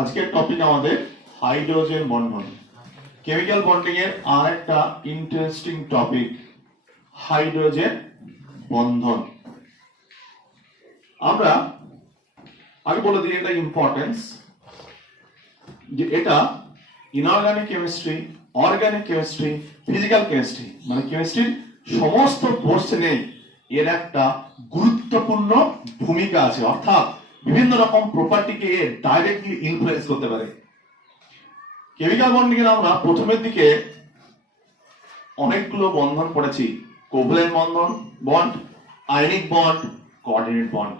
আজকের টপিক আমাদের হাইড্রোজেন বন্ধন। Chemical bonding এর আরেকটা ইন্টারেস্টিং টপিক হাইড্রোজেন বন্ধন। আমরা আগে বলে দিই এটা ইম্পর্টেন্স, যে এটা inorganic chemistry, organic chemistry, physical chemistry মানে কেমিস্ট্রির সমস্ত পোর্শনে এর একটা গুরুত্বপূর্ণ ভূমিকা আছে, অর্থাৎ বিভিন্ন রকম প্রপার্টিকে ডাইরেক্টলি ইনফ্লুয়েন্স করতে পারে। কেমিক্যাল বন্ডিং এর আমরা প্রথমের দিকে অনেকগুলো বন্ধন পড়েছি, কোভ্যালেন্ট বন্ধন, bond, ionic bond, coordinate bond.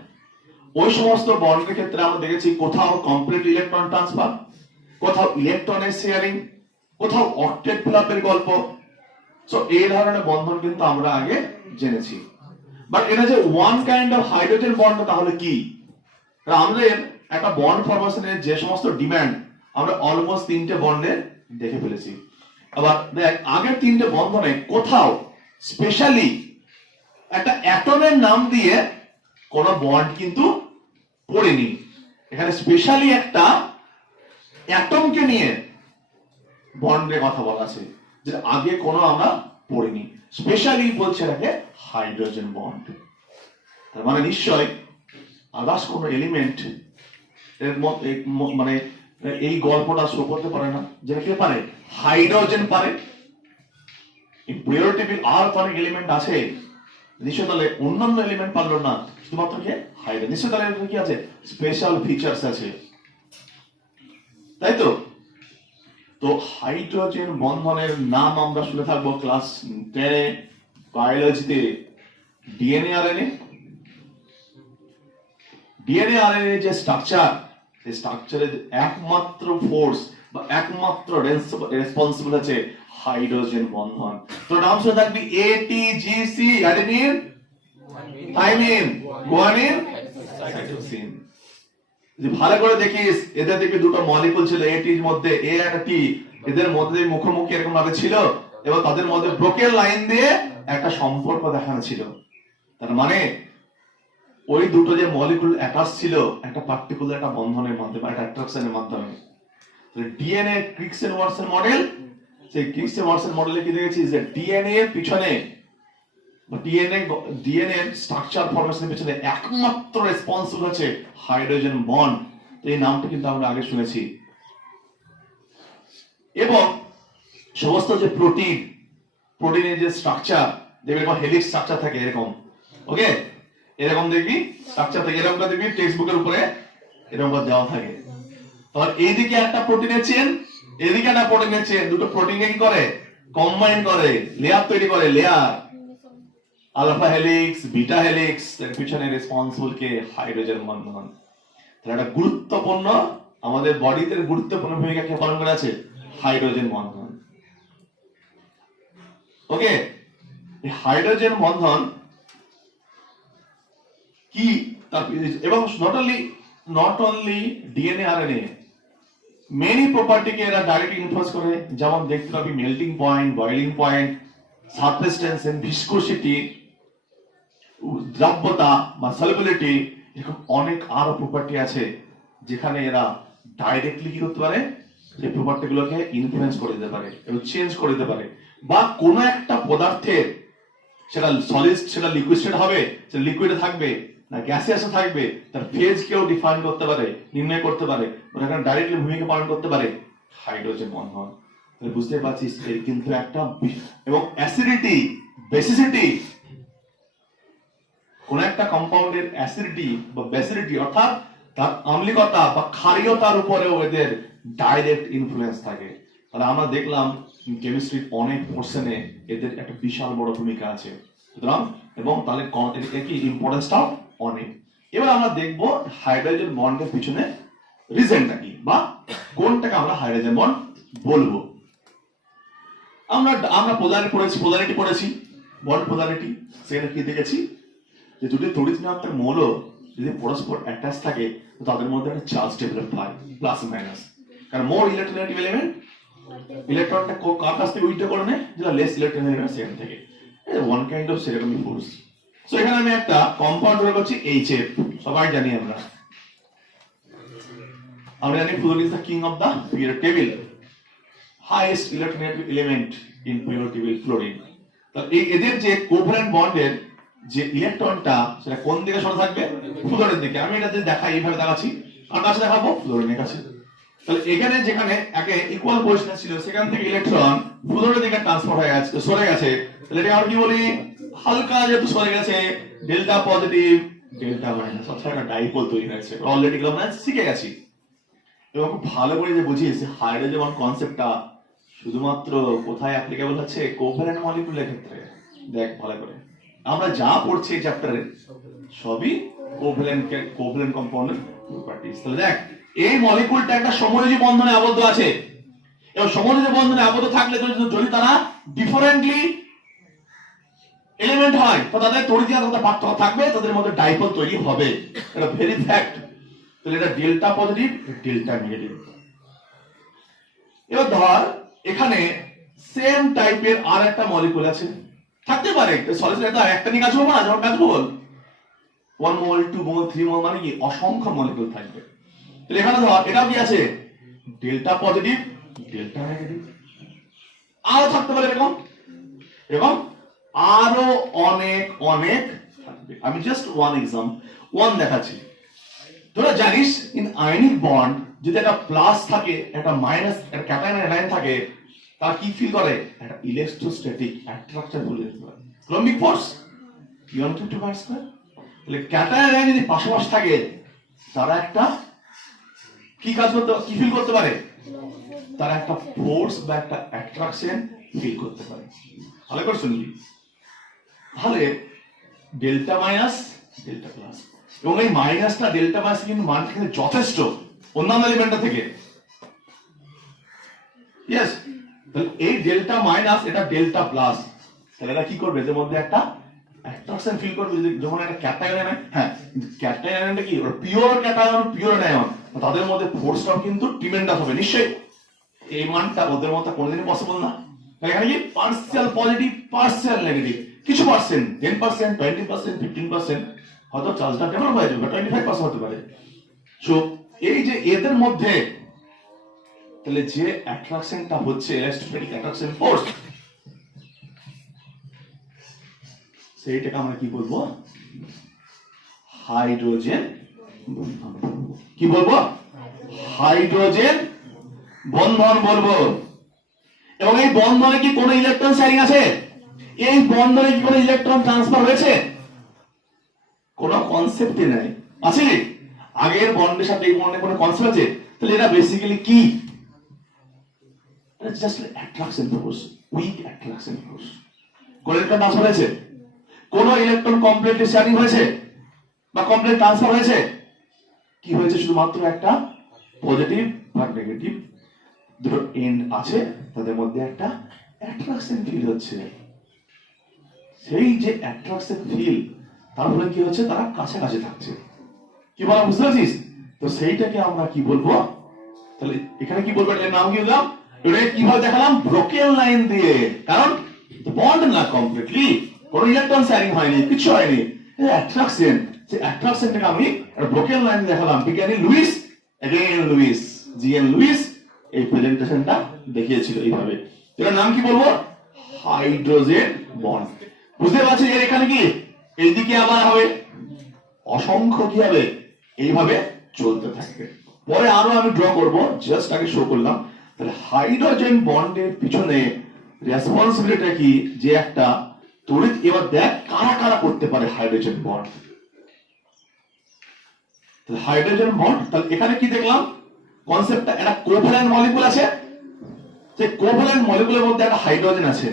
ওই সমস্ত বন্ডের ক্ষেত্রে আমরা দেখেছি কোথাও কমপ্লিট ইলেকট্রন ট্রান্সফার, কোথাও ইলেকট্রনের শেয়ারিং, কোথাও অক্টেট ফ্লাপের গল্প। সো এই ধরনের বন্ধন কিন্তু আমরা আগে জেনেছি। বাট এটা যে one kind of hydrogen bond তাহলে কি? আমাদের একটা বন্ড ফরমেশনের যে সমস্ত ডিমান্ড আমরা অলমোস্ট তিনটে বন্ডে দেখে ফেলেছি। আবার দেখ আগের তিনটে বন্ধনে কোথাও স্পেশালি একটা অ্যাটমের নাম দিয়ে কোন বন্ড কিন্তু পড়েনি। এখানে স্পেশালি একটা অ্যাটমকে নিয়ে বন্ডের কথা বলা আছে, যে আগে কোনো আমরা পড়িনি। স্পেশালি বলছে এটাকে হাইড্রোজেন বন্ড। তার মানে নিশ্চয় আদার্স কোন এলিমেন্ট এর মানে এই গল্পটা শো করতে পারে না, যেটা কে পারে? হাইড্রোজেন পারে। এই পিরিয়ডিক আর অনেক এলিমেন্ট আছে, নিশ্চয় তাহলে অন্যান্য এলিমেন্ট পারলো না, শুধুমাত্র কি হাইড্রোজেন। নিশ্চয় তাহলে কি আছে? স্পেশাল ফিচার্স আছে, তাই তো? তো হাইড্রোজেন বন্ধনের নাম আমরা শুনে থাকবো ক্লাস 10 এ বায়োলজিতে, ডিএনএ আরএনএ। ডিএনএ আরএনএ যে স্ট্রাকচার, এই স্ট্রাকচারের একমাত্র ফোর্স বা একমাত্র রেসপন্সিবল আছে হাইড্রোজেন বন্ধন। তো নাম শুনে থাকবি এটিজিসি, অ্যাডেনিন, থাইমিন, গুয়ানিন, সাইটোসিন। যদি ভালো করে দেখিস এদের দিকে দুটো মলিকুল ছিল এটির মধ্যে, এ আর টি, এদের মধ্যে মুখোমুখি এরকম ভাবে ছিল এবং তাদের মধ্যে ব্রোকেন লাইন দিয়ে একটা সম্পর্ক দেখানো ছিল। তার মানে ওই দুটো যে মলিকুল অ্যাটাচ ছিল একটা পার্টিকুলার একটা বন্ধনের মাধ্যমে, একটা অ্যাট্রাকশনের মাধ্যমে। ডিএনএ ক্রিকসেন ওয়াটসন মডেল, সেই ক্রিকসেন ওয়াটসন মডেলে কি দেখেছি যে ডিএনএ এর পিছনে ডিএনএ স্ট্রাকচার ফরমেশনের পিছনে একমাত্র রেসপন্সিবল আছে হাইড্রোজেন বন্ড। এই নামটা কিন্তু আমরা আগে শুনেছি। এবং সমস্ত যে প্রোটিনের যে স্ট্রাকচার, দেখবে হেলিক্স স্ট্রাকচার থাকে এরকম, ওকে, এরকম দেখবি স্ট্রাকচার থাকে, এরকমটা দেখবি টেক্সট বুকের উপরে এরকম দেওয়া থাকে। তাহলে এইদিকে একটা প্রোটিনের চেন, এদিকে একটা প্রোটিনের চেন, দুটো প্রোটিনকে কি করে? কম্বাইন করে, লেয়ার তৈরি করে, layer alpha helix, beta helix. এর পিছনে রেসপন্সিবল কে? হাইড্রোজেন বন্ধন। তাহলে একটা গুরুত্বপূর্ণ, আমাদের বডিতে গুরুত্বপূর্ণ ভূমিকা কে পালন করে আছে? হাইড্রোজেন বন্ধন। ওকে, এই হাইড্রোজেন বন্ধন কি? এবং not only DNA RNA, many প্রপার্টিকে এরা ডাইরেক্ট ইনফ্লুয়েন্স করে। যেমন দেখতে পাবি melting point, boiling point, surface tension, viscosity, দ্রব্যতা বা সলিবিলিটি, এরকম অনেক আরো প্রপার্টি আছে যেখানে এরা ডাইরেক্টলি কি করতে পারে? এই প্রপার্টি গুলোকে ইনফ্লুয়েন্স করে দিতে পারে এবং চেঞ্জ করে দিতে পারে। বা কোনো একটা পদার্থের, সেটা সলিড, সেটা লিকুইড স্টেট হবে, সেটা লিকুইডে থাকবে না গ্যাসিয়াসে থাকবে, তার ফেজ কেও ডিফাইন করতে পারে, নির্ণয় করতে পারে, এখানে ডাইরেক্টলি ভূমিকা পালন করতে পারে হাইড্রোজেন বন্ধন। বুঝতে পারছিস এর কিন্তু একটা, এবং অ্যাসিডিটি, বেসিসিটি, কোন একটা কম্পাউন্ডের অ্যাসিডিটি বা বেসিডিটি অর্থাৎ তার আম্লিকতা বা ক্ষারীয়তার উপরেও এদের ডাইরেক্ট ইনফ্লুয়েন্স থাকে। তাহলে আমরা দেখলাম কেমিস্ট্রির অনেক পোর্শনে এদের একটা বিশাল বড় ভূমিকা আছে, সুতরাং এবং তাহলে কি ইম্পর্টেন্সটাও অনেক। এবার আমরা দেখব হাইড্রোজেন বন্ডের পিছনে রিজনটা কি, বা কোনটাকে আমরা হাইড্রোজেন বন্ড বলবো। আমরা পোলারিটি পড়েছি, বন্ড পোলারিটি। সেখানে কি দেখেছি যে দুটি তড়িৎ ঋণাত্মক মৌল যদি পরস্পর অ্যাটাচ থাকে তাদের মধ্যে একটা চার্জ ডেভেলপ হয়, প্লাস মাইনাস। কারণ মোর ইলেকট্রোনেগেটিভ এলিমেন্ট ইলেকট্রনটা কার কাছ থেকে উইথড্র করে নেয়, যেটা লেস ইলেকট্রোনেগেটিভ সেখান থেকে। ওয়ান কাইন্ড অফ সেরকমই ফোর্স। সো এখানে আমি একটা কম্পাউন্ড ধরে করছি HF, সবাই জানি আমরা। আমরা জানি fluorine is the king of the period table, highest electronegative element in period table fluorine. তাহলে এই এদের যে কোভ্যালেন্ট বন্ডের যে ইলেকট্রনটা সেটা কোন দিকে সরে থাকবে? ফ্লোরিনের দিকে। আমি এটা যদি দেখাই, এইভাবে দেখাচ্ছি, আর কাছে দেখাবো ফ্লোরিনের কাছে। তাহলে এখানে যেখানে একে ইকুয়াল পজিশনে ছিল সেখান থেকে ইলেকট্রন ফ্লোরিনের দিকে ট্রান্সফার হয়ে গেছে, সরে গেছে। তাহলে এটা আমরা কি বলি? হালকা যেহেতু সরে গেছে, ডেল্টা পজিটিভ ডেল্টা মাইনাস, অর্থাৎ একটা ডাইপোল তৈরি হয়েছে। অলরেডি এগুলো আমরা শিখে গেছি এবং খুব ভালো করে যে বুঝিয়েছি হাইড্রোজেন বন্ড কনসেপ্টটা শুধুমাত্র কোথায় অ্যাপ্লিকেবল হচ্ছে? কোভ্যালেন্ট মলিকিউলের ক্ষেত্রে। দেখ ভালো করে, আমরা যা পড়ছি এই চ্যাপ্টারে সবই কোভ্যালেন্ট কম্পাউন্ডের প্রপার্টিজ। তাহলে দেখ, এই মলিকিউলটা একটা সমযোজী বন্ধনে আবদ্ধ আছে এবং সমযোজী বন্ধনে আবদ্ধ থাকলে যদি তারা ডিফারেন্টলি এলিমেন্ট হয় তো তাদের তড়িৎ পার্থক্য থাকবে, তাদের মধ্যে ডাইপোল তৈরি হবে। এটা ভেরি ফ্যাক্ট। তাহলে এটা ডেল্টা পজিটিভ ডেল্টা নেগেটিভ। এবার ধর এখানে সেম টাইপের আর একটা মলিকিউল আছে, থাকতে পারে সলিড, এটা একটা নিয়ে কাজ করবো না, যেমন কাজ বল 1 মোল 2 মোল 3 মোল, মানে কি অসংখ্য মলিকিউল থাকবে। তাহলে এখানে ধর এটাও কি আছে? Delta positive delta negative. আরো থাকতে পারে এরকম, এবং আরো অনেক অনেক থাকবে। আমি জাস্ট ওয়ান দেখাচ্ছি। তোরা জানিস ইন আয়নিক বন্ড যদি একটা প্লাস থাকে, একটা মাইনাস, একটা ক্যাটায়ন আয়ন থাকে, তারা কি ফিল করে? একটা ইলেকট্রোস্ট্যাটিক অ্যাট্রাকশন ফিল করে। কুলম্বিক ফোর্স E12 তাহলে ক্যাটায়ন আয়ন যদি পাশাপাশি থাকে, তারা একটা কি কাজ করতে, কি ফিল করতে পারে? তারা একটা ফোর্স বা একটা অ্যাট্রাকশন ফিল করতে পারে। ভালো করে শুনলি? তাহলে ডেল্টা মাইনাস ডেল্টা প্লাস, এবং এই মাইনাসটা ডেল্টা মাইনাস কিন্তু মান কিন্তু যথেষ্ট অন্যান্য এলিমেন্টের থেকে। ইয়েস, তাহলে এই ডেল্টা মাইনাস এটা ডেল্টা প্লাস, তাহলে এটা কি করবে? এর মধ্যে একটা অ্যাট্রাকশন ফিল করবে। যদি যখন একটা ক্যাটায়ন আয়ন, হ্যাঁ ক্যাটায়ন আয়নটা কি ওরা পিওর ক্যাটায়ন পিওর আয়ন, তাদের মধ্যে ফোর্সটাও কিন্তু ট্রিমেন্ডাস হবে নিশ্চয়ই। এই মানটা ওদের মধ্যে কোনোদিনই পসিবল না। তাহলে এখানে কি পার্সিয়াল পজিটিভ পার্সিয়াল নেগেটিভ, কিছু পার্সেন্ট 10% 20% 15% হয়তো চার্জটা ডেভেলপ হয়ে যাবে, 25% হতে পারে। সো এই যে এদের মধ্যে তাহলে যে অ্যাট্রাকশনটা হচ্ছে ইলেকট্রোস্ট্যাটিক অ্যাট্রাকশন ফোর্স, সেইটাকে আমরা কি বলবো? হাইড্রোজেন বন্ধন। কি বলবো? হাইড্রোজেন বন্ধন বলবো। এবং এই বন্ধনে কি কোনো ইলেকট্রন শেয়ারিং আছে? এই বন্ধনে কি কোনো ইলেকট্রন ট্রান্সফার হয়েছে? কোনো কনসেপ্টই নাই। আছে আগের বন্ডের সাথে এই বন্ডে কোনো কনসেপ্ট আছে? তাহলে এটা বেসিক্যালি কি? এটা just attraction force, weak attraction force. কোন ইলেকট্রন ট্রান্সফার হয়েছে? কোন ইলেকট্রন কমপ্লিটলি শেয়ারিং হয়েছে বা কমপ্লিট ট্রান্সফার হয়েছে? কি হয়েছে? শুধুমাত্র একটা পজিটিভ আর নেগেটিভ দুটো এন্ড আছে, তাদের মধ্যে একটা অ্যাট্রাকশন ফিল হচ্ছে। সেই যে অ্যাট্রাকশন ফিল, তারপরে কি হচ্ছে? তারা কাছাকাছি থাকছে। কি বলা বুঝতে পারছিস? তো সেইটাকে আমরা কি বলবো? তাহলে এখানে কি বলবো? এর নাম কি দিলাম? এটা কিভাবে দেখালাম? ব্রোকেন লাইন দিয়ে। কারণ বন্ড না কমপ্লিটলি, কোনো ইলেকট্রন শেয়ারিং হয়নি, কিছু হয়নি, অ্যাট্রাকশন। সেই অ্যাট্রাকশনটাকে আমি একটা ব্রোকেন লাইন দেখালাম। বিজ্ঞানী লুইস লুইস জিএন লুইস এই প্রেজেন্টেশনটা দেখিয়েছিল এইভাবে। এটার নাম কি বলবো? Hydrogen bond. বুঝতে পারছি? এর এখানে কি এইদিকে আবার হবে অসংখ্য, কি হবে? এইভাবে চলতে থাকবে। পরে আরো আমি ড্র করব, জাস্ট আগে শো করলাম। তাহলে হাইড্রোজেন বন্ডের পিছনে রেসপন্সিবিলিটি কি? যে একটা তড়িৎ। এবার দেখ কারা কারা করতে পারে হাইড্রোজেন বন্ড। তাহলে হাইড্রোজেন বন্ড, তাহলে এখানে কি দেখলাম? কনসেপ্টটা একটা কোভ্যালেন্ট মলিকিউল আছে, যে কোভ্যালেন্ট মলিকিউলের মধ্যে একটা হাইড্রোজেন আছে।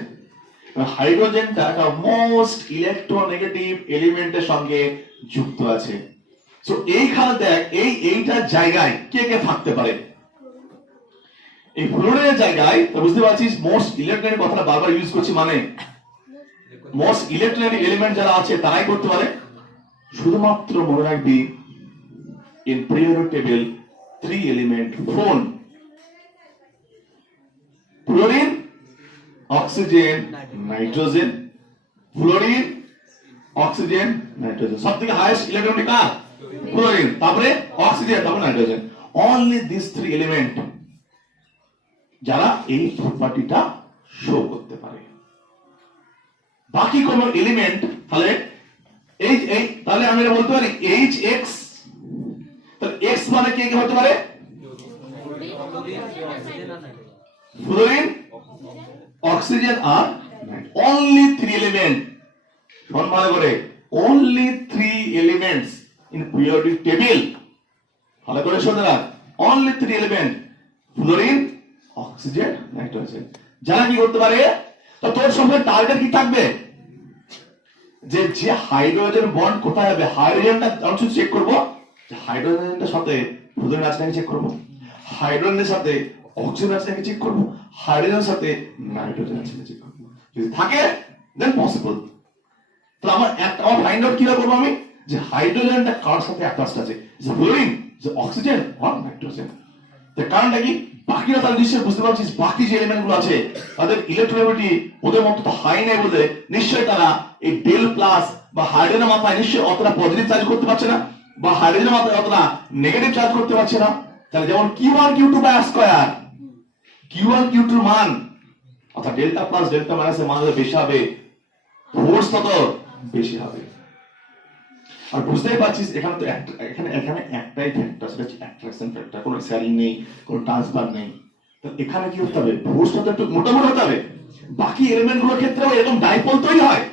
হাইড্রোজেনটা একটা মোস্ট ইলেকট্রোনেগেটিভ এলিমেন্টের সঙ্গে যুক্ত আছে। সো এইখানে দেখ এইটা জায়গায় কে কে থাকতে পারে? এই ফ্লোরিনের জায়গায়। তো বুঝতে পারছিস মোস্ট ইলেকট্রনিক কথাটা বারবার ইউজ করছি, মানে মোস্ট ইলেকট্রনিক এলিমেন্ট যারা আছে তারাই করতে পারে। শুধুমাত্র মনে রাখবি in periodic table 3 element phone, fluorine, oxygen, nitrogen. Fluorine, oxygen, nitrogen. সবথেকে হাইয়েস্ট ইলেকট্রনিক কার? ফ্লোরিন, তারপরে অক্সিজেন, তারপরে nitrogen. Only this three element যারা এই প্রপার্টিটা শো করতে পারে। বাকি কোন এলিমেন্ট তাহলে তাহলে আমি এটা বলতে পারি এইচ এক্স, তাহলে এক্স মানে কে কে হতে পারে? ফ্লোরিন, অক্সিজেন আর অনলি থ্রি এলিমেন্ট। শোন ভালো করে, only three elements in periodic table, ভালো করে শুনে রাখ, only three element fluorine, oxygen, nitrogen, যারা কি করতে পারে। তো তোর সঙ্গে টার্গেট কি থাকবে? যে যে হাইড্রোজেন বন্ড কোথায় হবে, হাইড্রোজেনটা আমি শুধু চেক করবো যে হাইড্রোজেনের সাথে ফ্লোরিন আছে নাকি চেক করবো, হাইড্রোজেনের সাথে অক্সিজেন আছে নাকি চেক করবো, হাইড্রোজেনের সাথে নাইট্রোজেন আছে নাকি চেক করবো। যদি থাকে দেন পসিবল। তো আমার ফাইন্ড আউট কিভাবে করবো আমি, যে হাইড্রোজেনটা কার সাথে অ্যাটাচড আছে, যে ফ্লোরিন, যে অক্সিজেন আর নাইট্রোজেন। তার কারণটা কি, বাকিরা তারা নিশ্চয়ই বুঝতে পারছিস বাকি যে এলিমেন্ট গুলো আছে তাদের ইলেকট্রোনেগেটিভিটি ওদের মতো তো হাই নেই বলে নিশ্চয়ই তারা এই ডেল প্লাস বা হাইড্রোজেনের মাথায় নিশ্চয়ই অতটা পজিটিভ চার্জ করতে পারছে না, বা হাইড্রোজেনের মাথায় অতটা নেগেটিভ চার্জ করতে পারছে না। তাহলে যেমন Q1 Q2 by square, Q1 Q2 এর মান অর্থাৎ ডেল্টা প্লাস ডেল্টা মাইনাসের মান বেশি হবে, ফোর্স তত বেশি হবে। আর বুঝতেই পারছিস এখানে তো এখানে একটাই ফ্যাক্টর, সেটা হচ্ছে অ্যাট্রাকশন ফ্যাক্টর, কোনো স্যারিং নেই, কোনো ট্রান্সফার নেই। তো এখানে কি হতে হবে, ফোর্সটা তো একটু মোটামুটি হতে হবে। বাকি এলিমেন্টগুলোর ক্ষেত্রেও এরকম ডাইপোল তৈরি হয়,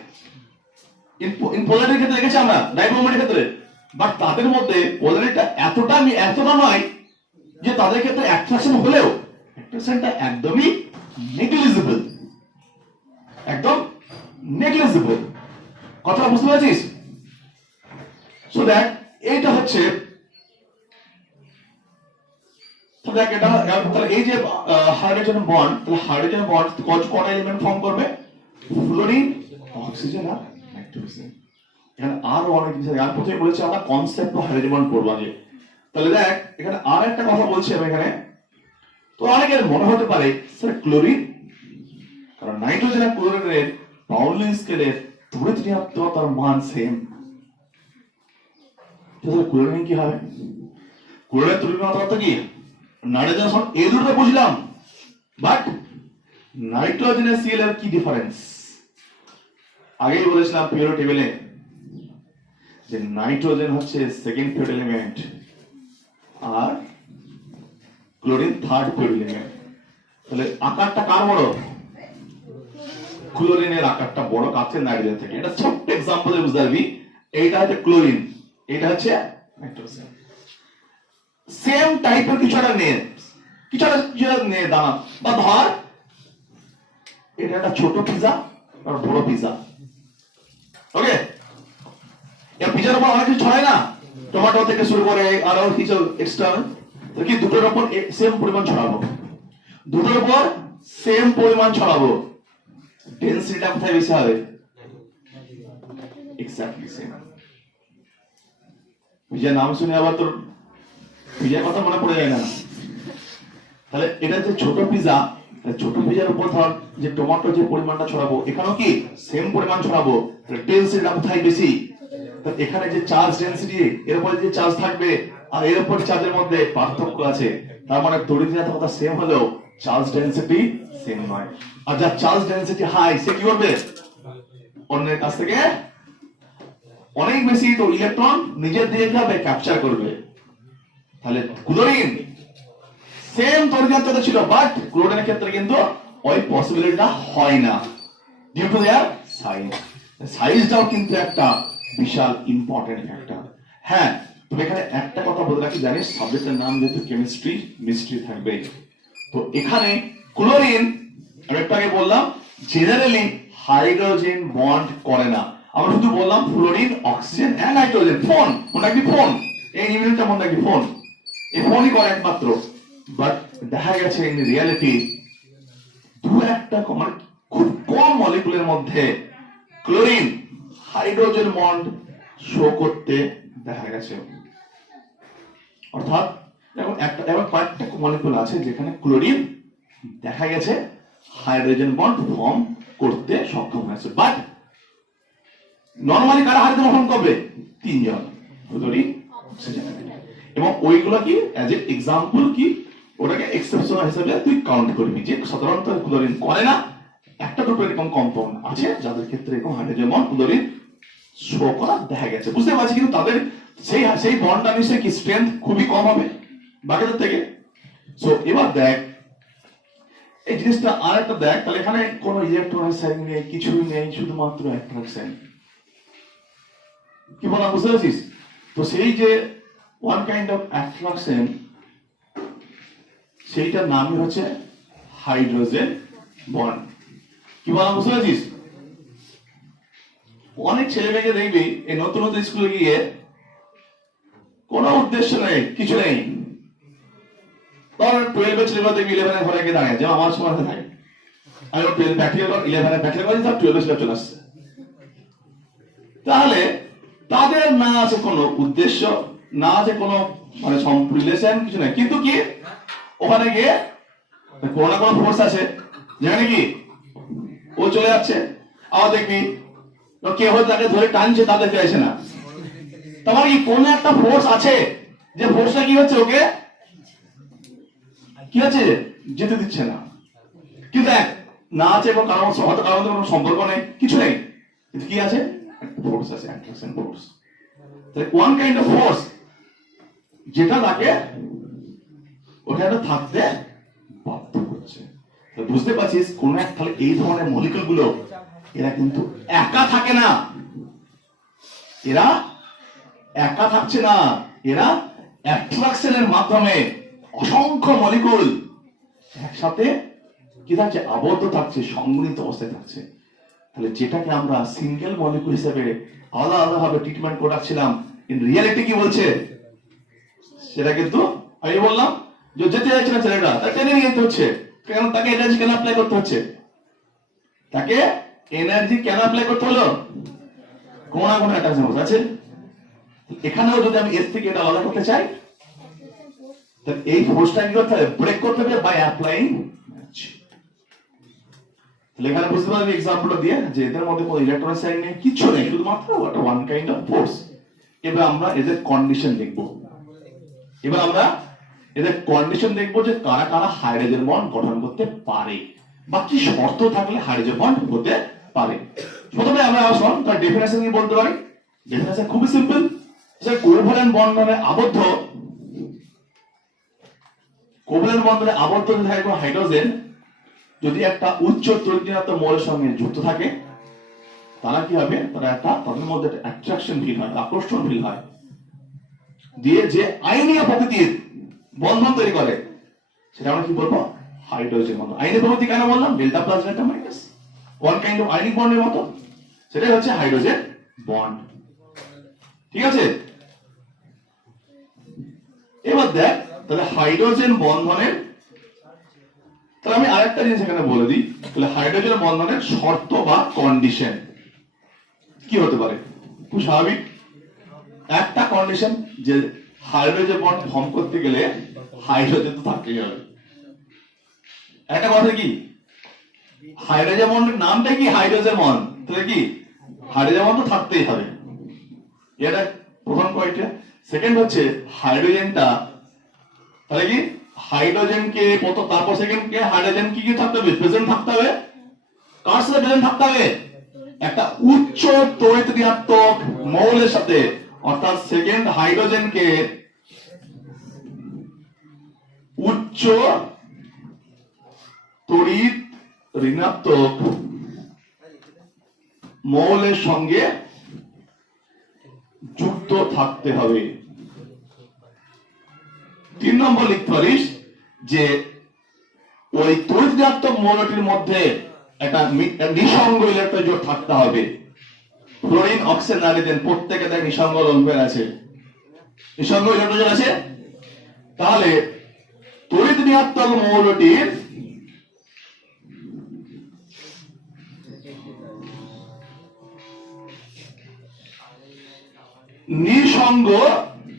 ইন পোলারিটির ক্ষেত্রে দেখেছি আমরা ডাইপোলের ক্ষেত্রে, বাট তাদের মধ্যে পোলারিটিটা এতটা নয় যে তাদের ক্ষেত্রে অ্যাট্রাকশন হলেও অ্যাট্রাকশনটা একদমই নেগলিজিবল, একদম নেগলিজিবল। কথা বুঝতে পারছিস? সো দ্যাট এইটা হচ্ছে, তো দেখ এটা তাহলে এই যে হাইড্রোজেন বন্ড, তাহলে হাইড্রোজেন বন্ড কটা এলিমেন্ট ফর্ম করবে? ফ্লোরিন, অক্সিজেন আর নাইট্রোজেন। এখানে আরো অনেক জিনিস আছে, আমি প্রথমে বলেছি আমরা কনসেপ্ট অফ হাইড্রোজেন বন্ড পড়বো আগে। তাহলে দেখ এখানে আর একটা কথা বলছি আমি এখানে, তো অনেকের মনে হতে পারে স্যার ক্লোরিন, কারণ নাইট্রোজেন আর ক্লোরিনের পাউলিন স্কেলের তড়িৎ-ঋণাত্মকতার মান সেম। তাহলে ক্লোরিন কি হবে? ক্লোরিনের তড়িৎ-ঋণাত্মকতা কি? নাইট্রোজেন সমান এই দুটো বুঝলাম, বাট নাইট্রোজেনের সিএল এর কি ডিফারেন্স? আগেই বলেছিলাম পিরিয়ড টেবিলে যে নাইট্রোজেন হচ্ছে সেকেন্ড পিরিয়ড এলিমেন্ট আর ক্লোরিন থার্ড পিরিয়ড এলিমেন্ট। তাহলে আকারটা কার বড়? ক্লোরিনের আকারটা বড়, কাছে নাইট্রোজেন থেকে। এটা ছোট্ট এক্সাম্পলে বুঝতে পারবি, এইটা হচ্ছে ক্লোরিন, এটা হচ্ছে নাইট্রোজেন। সেম টাইপের কিছু একটা নিয়ে দাঁড়া, বা ধর এটা একটা ছোট পিজা আর বড় পিজা, ওকে? এই পিজার উপর অনেক কিছু ছড়ায় না, টমেটো থেকে শুরু করে আরো কিছু এক্সট্রা, কি দুটোর উপর সেম পরিমাণ ছড়াবো, দুটোর উপর সেম পরিমাণ ছড়াবো, ডেনসিটিটা কোথায় বেশি হবে? Exactly same. পিজার নাম শুনে আবার তোর পিজার কথা মনে পড়ে যায় না। তাহলে এটা যে ছোট পিজা, ছোট পিজার উপর ধর যে টমেটো যে পরিমাণটা ছড়াবো, এখানেও কি সেম পরিমাণ ছড়াবো, ডেনসিটিটা কোথায় বেশি? তো এখানে যে চার্জ ডেনসিটি, এর উপরে যে চার্জ থাকবে আর এর উপর চার্জের মধ্যে পার্থক্য আছে, তার মানে তড়িৎ-ঋণাত্মকতা সেম হলেও চার্জ ডেনসিটি সেম নয়। আর যার চার্জ ডেনসিটি হাই সে কি করবে? অন্যের কাছ থেকে অনেক বেশি তো ইলেকট্রন নিজের দিকে যাবে, ক্যাপচার করবে। তাহলে ক্লোরিন সেম তড়িৎ-ঋণাত্মকতা ছিল, বাট ক্লোরিনের ক্ষেত্রে কিন্তু ওই পসিবিলিটিটা হয় না ডিউ টু देयर সাইজ। সাইজটাও কিন্তু একটা বিশাল ইম্পর্টেন্ট ফ্যাক্টর। হ্যাঁ, তবে এখানে একটা কথা বলে রাখি, জানিস সাবজেক্টের নাম যেহেতু কেমিস্ট্রি, মিস্ট্রি থাকবে। তো এখানে ক্লোরিন আমি একটু আগে বললাম জেনারেলি হাইড্রোজেন বন্ড করে না, আমরা শুধু বললাম fluorine, oxygen and nitrogen. FON মনে রাখবি, ফোন এই ইউনিটটা মনে রাখবি, ফোন এই ফোনই করে একমাত্র। বাট দেখা গেছে ইন রিয়ালিটি দু একটা মানে খুব কম মলিকুলের মধ্যে ক্লোরিন হাইড্রোজেন বন্ড শো করতে দেখা গেছে। অর্থাৎ এবার কয়েকটা মলিকুল আছে যেখানে ক্লোরিন দেখা গেছে হাইড্রোজেন বন্ড ফর্ম করতে সক্ষম হয়েছে, বাট নরমালি কারা হাইড্রোজেন ফর্ম করবে? তিনজন, ফ্লোরিন, অক্সিজেন। এবং ওইগুলো কি অ্যাজ এ এক্সাম্পল কি ওটাকে এক্সেপশনাল হিসেবে তুই কাউন্ট করবি, যে সাধারণত ক্লোরিন করে না। একটা দুটো এরকম কম্পাউন্ড আছে যাদের ক্ষেত্রে এরকম হাইড্রোজেন বন্ড ক্লোরিন শো করা দেখা গেছে, বুঝতে পারছি। কিন্তু তাদের সেই বন্ডটা নিশ্চয়ই কি স্ট্রেংথ খুবই কম হবে বাকিদের থেকে। সো এবার দেখ এই জিনিসটা আর একটা দেখ, তাহলে এখানে কোনো ইলেকট্রনাইজেশন নেই, কিছুই নেই, শুধুমাত্র অ্যাট্রাকশন। কি বলা বুঝতে পারছিস? তো সেই যে ওয়ান কাইন্ড অফ অ্যাট্রাকশন, সেইটার নামই হচ্ছে হাইড্রোজেন বন্ড। কি বলা বুঝতে পারছিস? অনেক ছেলে মেয়েকে দেখবি এই নতুন নতুন স্কুলে গিয়ে কোনো উদ্দেশ্য নেই, কিছু নেই। ধর 12 এর ছেলেরা দেখবি 11 এর ঘরে গিয়ে দাঁড়িয়ে, যেমন আমার সময় থাকে। আমি 12 ব্যাকটেরিয়া 11 এর ব্যাকটেরিয়া করে তার 12 ছেলে চলে আসছে। তাহলে তাদের না আছে কোনো উদ্দেশ্য, না আছে কোনো মানে রিলেশন, কিছু নাই। কিন্তু কি ওখানে গিয়ে কোনো না কোনো ফোর্স আছে যেখানে কি ও চলে যাচ্ছে, আবার দেখবি কেউ হয়তো তাকে ধরে টানছে, তাদের চাইছে না। তোমার কি কোন একটা ফোর্স আছে যে ফোর্সটা কি হচ্ছে ওকে কি হচ্ছে যেতে দিচ্ছে না। কিন্তু এক না আছে এবং কারণ হয়তো কারণ কোনো সম্পর্ক নেই, কিছু নেই, কিন্তু কি আছে ফোর্স আছে, অ্যাট্রাকশন ফোর্স। তাহলে ওয়ান কাইন্ড অফ ফোর্স যেটা তাকে ওখানে থাকতে বাধ্য করছে। তো বুঝতে পারছিস কোন এক তাহলে এই ধরনের মলিকুল গুলো এরা কিন্তু একা থাকে না, এরা একা থাকছে না, এরা অ্যাট্রাকশনের মাধ্যমে অসংখ্য মলিকুল একসাথে কি থাকছে, আবদ্ধ থাকছে, সংগঠিত অবস্থায় থাকছে। তাহলে যেটাকে আমরা সিঙ্গেল মলিকুল হিসেবে আলাদা আলাদা ভাবে ট্রিটমেন্ট করে রাখছিলাম, ইন রিয়ালিটি কি বলছে সেটা কিন্তু আমি বললাম যে যেতে যাচ্ছে না ছেলেটা, তাকে টেনে নিয়ে যেতে হচ্ছে। কেন? তাকে এনার্জি কেন অ্যাপ্লাই করতে হচ্ছে? তাকে এনার্জি কেন অ্যাপ্লাই করতে হলো? কোন না কোন অ্যাট্রাকশন ফোর্স আছে। এখানেও যদি আমি এর থেকে এটা আলাদা করতে চাই, তাহলে এই ফোর্সটা কি করতে হবে? ব্রেক করতে হবে বাই অ্যাপ্লাইং। তাহলে এখানে বুঝতে পারবে এক্সাম্পলটা দিয়ে যে এদের মধ্যে কোনো ইলেকট্রনিক সাইন নেই, কিছু নেই, শুধুমাত্র একটা ওয়ান কাইন্ড অফ ফোর্স। এবার আমরা এদের কন্ডিশন দেখব। এবার আমরা এদের কন্ডিশন দেখব যে কারা কারা হাইড্রোজেন বন্ড গঠন করতে পারে বা কি শর্ত থাকলে হাইড্রোজেন বন্ড হতে পারে। প্রথমে আমরা আসুন তার ডেফিনেশন কি বলতে পারি। ডেফিনেশন খুবই সিম্পল, যে কোভ্যালেন্ট বন্ধনে আবদ্ধ, কোভ্যালেন্ট বন্ধনে আবদ্ধ যদি থাকে কোনো হাইড্রোজেন যদি একটা উচ্চ তড়িৎ মৌলের সঙ্গে যুক্ত থাকে, তারা কি হবে, তারা একটা তাদের মধ্যে একটা অ্যাট্রাকশন ফিল হয়, আকর্ষণ ফিল হয়, দিয়ে যে আইনীয় প্রকৃতির বন্ধন তৈরি করে সেটা আমরা কি বলবো, হাইড্রোজেন বন্ধন। আইনীয় প্রকৃতি কেন বললাম? Delta plus delta minus, one kind of ionic বন্ডের মতো, সেটাই হচ্ছে হাইড্রোজেন বন্ড। ঠিক আছে? এবার দেখ তাহলে হাইড্রোজেন বন্ধনের, তাহলে আমি আরেকটা জিনিস এখানে বলে দিই, তাহলে হাইড্রোজেন বন্ধনের শর্ত বা কন্ডিশন কি হতে পারে। খুব স্বাভাবিক, একটা কন্ডিশন যে হাইড্রোজেন বন্ড ফর্ম করতে গেলে হাইড্রোজেন তো থাকতেই হবে। একটা কথা কি, হাইড্রোজেন বন্ডের নামটা কি হাইড্রোজেন বন্ড, তাহলে কি হাইড্রোজেন বন্ড তো থাকতেই হবে, এটা প্রথম ক্রাইটেরিয়া। সেকেন্ড হচ্ছে হাইড্রোজেনটা, তাহলে কি হাইড্রোজেনকে প্রথম, তারপর সেকেন্ড কে হাইড্রোজেন কি কি থাকতে হবে, প্রেজেন্ট থাকতে হবে। কার সাথে প্রেজেন্ট থাকতে হবে? একটা উচ্চ তড়িৎ ঋণাত্মক মৌলের সাথে, অর্থাৎ সেকেন্ড হাইড্রোজেনকে উচ্চ তড়িৎ ঋণাত্মক মৌলের সঙ্গে যুক্ত থাকতে হবে। 3 নম্বর লিখতে পারিস যে ওই তড়িৎ ঋণাত্মক মৌলটির মধ্যে একটা নিঃসঙ্গ ইলেকট্রন জোড় থাকতে হবে। ফ্লোরিন, অক্সিজেন, নাইট্রোজেন প্রত্যেকে তার নিঃসঙ্গ লম্বের আছে, নিঃসঙ্গ ইলেকট্রন জোড় আছে। তাহলে তড়িৎ ঋণাত্মক মৌলটির নিঃসঙ্গ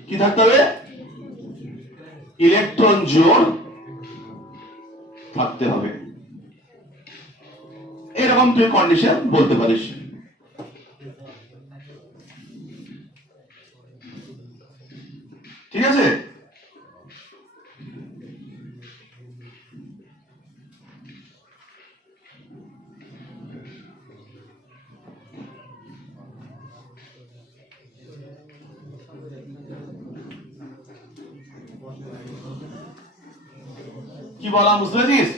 কি থাকতে হবে, ইলেকট্রন জোড় থাকতে হবে। এরকম তুই কন্ডিশন বলতে পারিস। ঠিক আছে? কি বললাম বুঝতে পেরেছিস?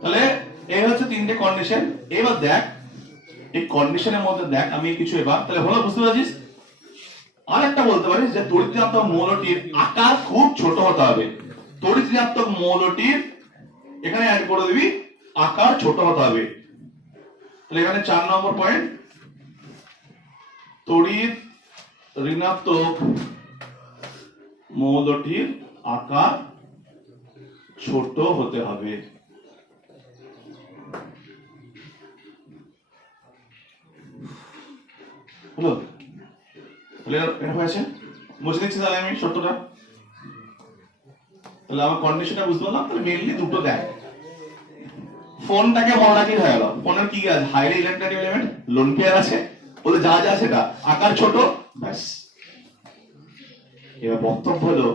তাহলে এই হচ্ছে তিনটে কন্ডিশন। এবার দেখ এই কন্ডিশনের মধ্যে দেখ আমি কিছু এবার তাহলে হলো বুঝতে পারছিস। আরেকটা বলতে পারিস যে তড়িৎ ঋণাত্মক মৌলটির আকার খুব ছোট হতে হবে। তড়িৎ ঋণাত্মক মৌলটির এখানে অ্যাড করে দিবি আকার ছোট হতে হবে। তাহলে এখানে 4 নম্বর পয়েন্ট, তড়িৎ ঋণাত্মক মৌলটির আকার ছোট হতে হবে। হলো এটা হয়েছে, বুঝে দিচ্ছি তাহলে আমি সত্যটা। তাহলে আমার কন্ডিশনটা বুঝতে পারলাম। তাহলে মেইনলি দুটো দেখ, ফোনটাকে মনে রাখি হয়ে গেল। ফোনের কি আছে? Highly electronic element, lone pair আছে, বলে যা যা সেটা আকার ছোট, ব্যাস। এবার বক্তব্য হলো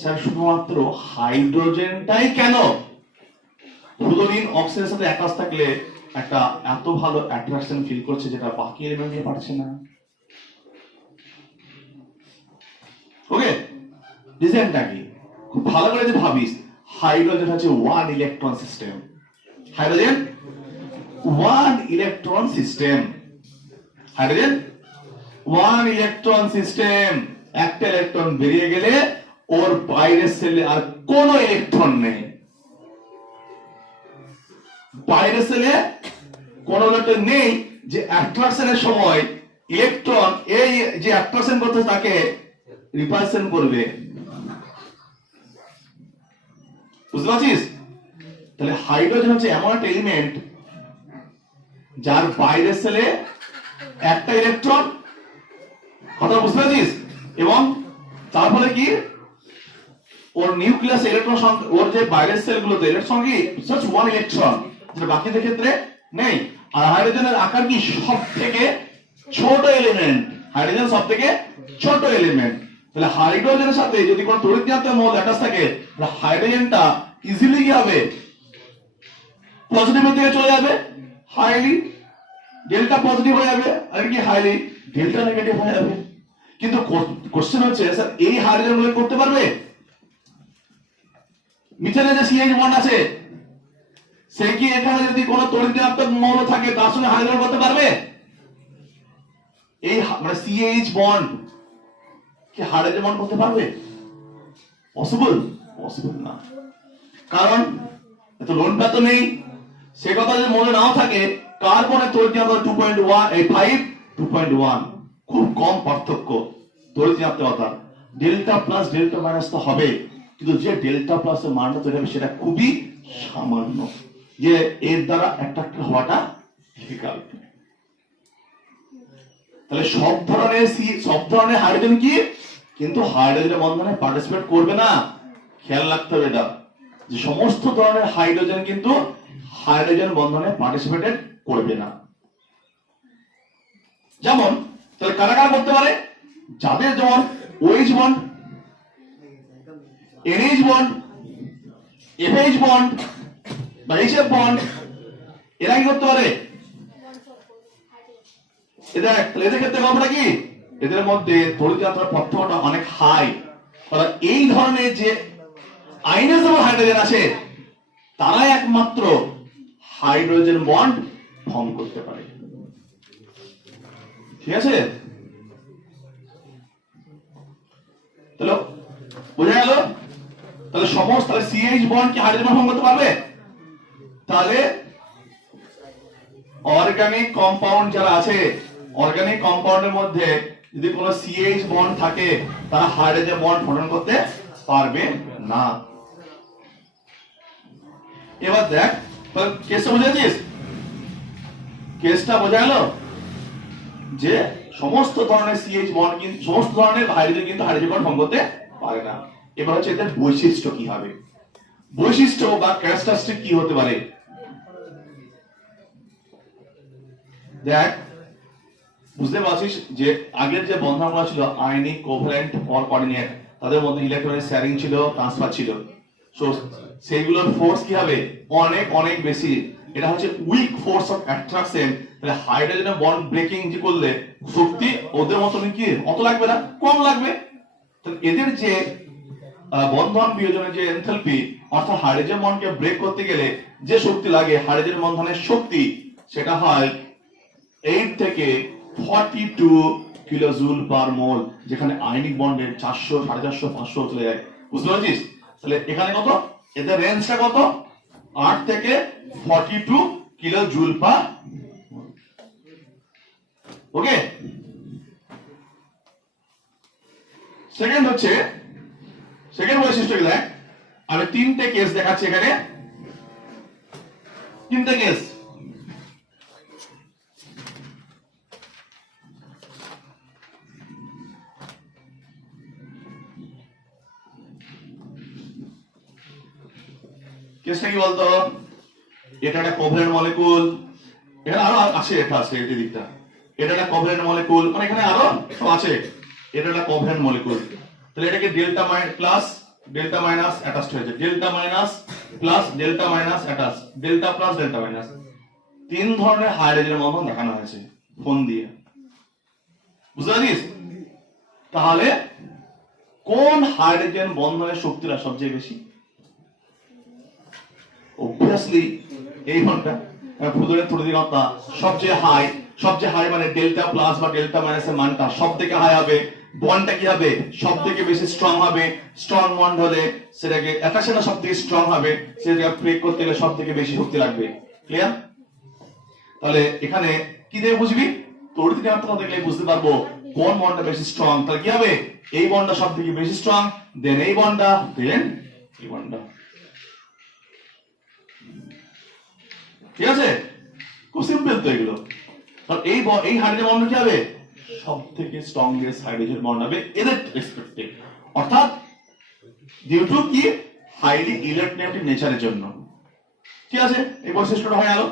স্যার শুধুমাত্র হাইড্রোজেনটাই কেন ফ্লুরিন অক্সিজেনের সাথে একাজ থাকলে একটা এত ভালো অ্যাট্রাকশন ফিল করছে যেটা বাকি এলিমেন্ট নিয়ে পারছে না? ওকে, রিজনটা কি? খুব ভালো করে যদি ভাবিস, হাইড্রোজেন হচ্ছে one electron system. Hydrogen one electron system. Hydrogen one electron system. একটা ইলেকট্রন বেরিয়ে গেলে ওর বাইরের সেলে আর কোনো ইলেকট্রন নেই। বাইরের সেলে কোনো ইলেকট্রন নেই যে অ্যাট্রাকশনের সময় ইলেকট্রন এই যে অ্যাট্রাকশন করতে তাকে রিপালশন করবে। বুঝতে পারছিস? তাহলে হাইড্রোজেন হচ্ছে এমন একটা এলিমেন্ট যার বাইরের সেলে একটা ইলেকট্রন, কথা বুঝতে পারছিস? এবং তার ফলে কি ওর নিউক্লিয়াস ইলেকট্রন সংখ্যা, ওর যে বাইরের সেলগুলোতে ইলেকট্রন কি জাস্ট ওয়ান ইলেকট্রন, যেটা বাকিদের ক্ষেত্রে নেই। আর হাইড্রোজেনের আকার কি সব থেকে ছোট এলিমেন্ট। হাইড্রোজেন সব থেকে ছোট এলিমেন্ট। তাহলে হাইড্রোজেনের সাথে যদি কোনো তড়িৎ ঋণাত্মক মৌল অ্যাটাচ থাকে, তাহলে হাইড্রোজেনটা ইজিলি কি হবে? পজিটিভের দিকে চলে যাবে, হাইলি ডেল্টা পজিটিভ হয়ে যাবে, আর কি হাইলি ডেল্টা নেগেটিভ হয়ে যাবে। কিন্তু কোশ্চেন হচ্ছে স্যার এই হাইড্রোজেন গুলো করতে পারবে? মিথেনে যে সিএইচ বন্ড আছে, সে কি এখানে যদি কোনো তড়িৎ ঋণাত্মক মৌল থাকে তার সঙ্গে হাইড্রোজেন করতে পারবে? এই মানে সিএইচ বন্ড কি হাইড্রোজেন বন্ড করতে পারবে? পসিবল? পসিবল না। কারণ এত লোন পেয়ার তো নেই। সে কথা যদি মনে নাও থাকে, কার্বনের তড়িৎ ঋণাত্মক 2.1 2.1 খুব কম পার্থক্য তড়িৎ ঋণাত্মকতা। ডেল্টা প্লাস ডেল্টা মাইনাস তো হবে, কিন্তু যে ডেল্টা প্লাস এর মানটা তৈরি হবে সেটা খুবই সামান্য, যে এর দ্বারা অ্যাট্রাক্ট হওয়াটা ডিফিকাল্ট। তাহলে সব ধরনের হাইড্রোজেন কি কিন্তু হাইড্রোজেন বন্ধনে পার্টিসিপেট করবে না। খেয়াল রাখতে হবে এটা, যে সমস্ত ধরনের হাইড্রোজেন কিন্তু হাইড্রোজেন বন্ধনে পার্টিসিপেট করবে না। যেমন তাহলে কারা কারা করতে পারে? যাদের যেমন OH bond, NH bond, FH bond বা HF বন্ড, এরা কি করতে পারে? এদের ক্ষেত্রে গল্পটা কি? এদের মধ্যে তড়িৎ ঋণাত্মক পদার্থটা অনেক হাই। এই ধরনের যে আয়নিজেবল হাইড্রোজেন আছে তারাই একমাত্র হাইড্রোজেন বন্ড ফর্ম করতে পারে। ঠিক আছে? তাহলে বোঝা গেল? তাহলে সমস্ত সিএইচ বন্ড কি হাইড্রোজেন ফর্ম করতে পারবে? তাহলে অর্গানিক কম্পাউন্ড যারা আছে, অর্গানিক কম্পাউন্ডের মধ্যে যদি কোনো সিএইচ বন্ড থাকে তারা হাইড্রোজেন বন্ড গঠন করতে পারবে না। এবার দেখ, তাহলে কেসটা বুঝেছিস? কেসটা বোঝা গেল যে সমস্ত ধরনের সিএইচ বন্ড কিন্তু সমস্ত ধরনের হাইড্রোজেন কিন্তু হাইড্রোজেন বন্ড ফর্ম করতে পারে না। এবার হচ্ছে এদের বৈশিষ্ট্য কি হবে? বৈশিষ্ট্য বা ক্যারেক্টারিস্টিক কি হতে পারে? দেখ, বুঝতে পারছিস যে আগের যে বন্ধনগুলো ছিল আয়নিক, কোভ্যালেন্ট, অর কোঅর্ডিনেট, তাদের মধ্যে ইলেকট্রনের শেয়ারিং ছিল, ট্রান্সফার ছিল। সো সেইগুলোর ফোর্স কি হবে? অনেক অনেক বেশি। এটা হচ্ছে উইক ফোর্স অফ অ্যাট্রাকশন। তাহলে হাইড্রোজেনের বন্ড ব্রেকিং যে করলে শক্তি ওদের মতন কি অত লাগবে না, কম লাগবে। এদের যে বন্ধন বিয়োজনের যে এনথালপি অর্থাৎ হাইড্রোজেন বন্ডকে ব্রেক করতে গেলে যে শক্তি লাগে হাইড্রোজেন বন্ধনের শক্তি সেটা হয় 8 থেকে 42 কিলোজুল পার মোল, যেখানে আয়নিক বন্ডের 400, 450, 500 চলে যায়। বুঝতে পারছিস? তাহলে এখানে কত, এদের রেঞ্জটা কত, 8 থেকে 42 কিলোজুল পার মোল। ওকে, সেকেন্ড হচ্ছে, সেকেন্ড বৈশিষ্ট্য কি দেখ, আমি তিনটে কেস দেখাচ্ছি এখানে, তিনটে কেস। কেসটা কি বলতো, এটা একটা কোভ্যালেন্ট মলিকুল, এখানে আরো আছে, এটা আছে এই দিকটা, এটা একটা কোভ্যালেন্ট মলিকুল, মানে এখানে আরো সব আছে, এটা একটা কোভ্যালেন্ট মলিকুল। তাহলে এটাকে delta plus delta minus attached হয়েছে, delta minus plus delta minus attach, delta plus delta minus, তিন ধরনের হাইড্রোজেন বন্ধন দেখানো হয়েছে ফোন দিয়ে। বুঝতে পারছিস? তাহলে কোন হাইড্রোজেন বন্ধনের শক্তিটা সবচেয়ে বেশি? অবভিয়াসলি এই ঘন্টা ফুলদনের ত্রুটিহীনতা সবচেয়ে হাই, সবচেয়ে হাই মানে ডেল্টা প্লাস বা ডেল্টা মাইনাসের মানটা সব থেকে হাই হবে, বন্ডটা কি হবে সব থেকে বেশি স্ট্রং হবে, স্ট্রং বন্ড হলে সেটাকে অ্যাট্রাকশনটা সব থেকে স্ট্রং হবে, সেটাকে ব্রেক করতে গেলে সব থেকে বেশি শক্তি লাগবে। ক্লিয়ার? তাহলে এখানে কি দিয়ে বুঝবি, ত্রুটিহীনতা দেখলে বুঝতে পারবো কোন বন্ডটা বেশি স্ট্রং। তাহলে কি হবে, এই বন্ডটা সব থেকে বেশি স্ট্রং, দেন এই বন্ডটা, দেন এই বন্ডটা। ঠিক আছে, খুব সিম্পল তো এগুলো। এই হাইড্রোজেন বন্ড কি হবে, সব থেকে স্ট্রংগেস্ট হাইড্রোজেন বন্ড হবে এদের রেসপেক্টে, অর্থাৎ ডিউ টু কি হাইলি ইলেকট্রোনেগেটিভ নেচারের জন্য। ঠিক আছে, এই বৈশিষ্ট্যটা হয়ে গেল।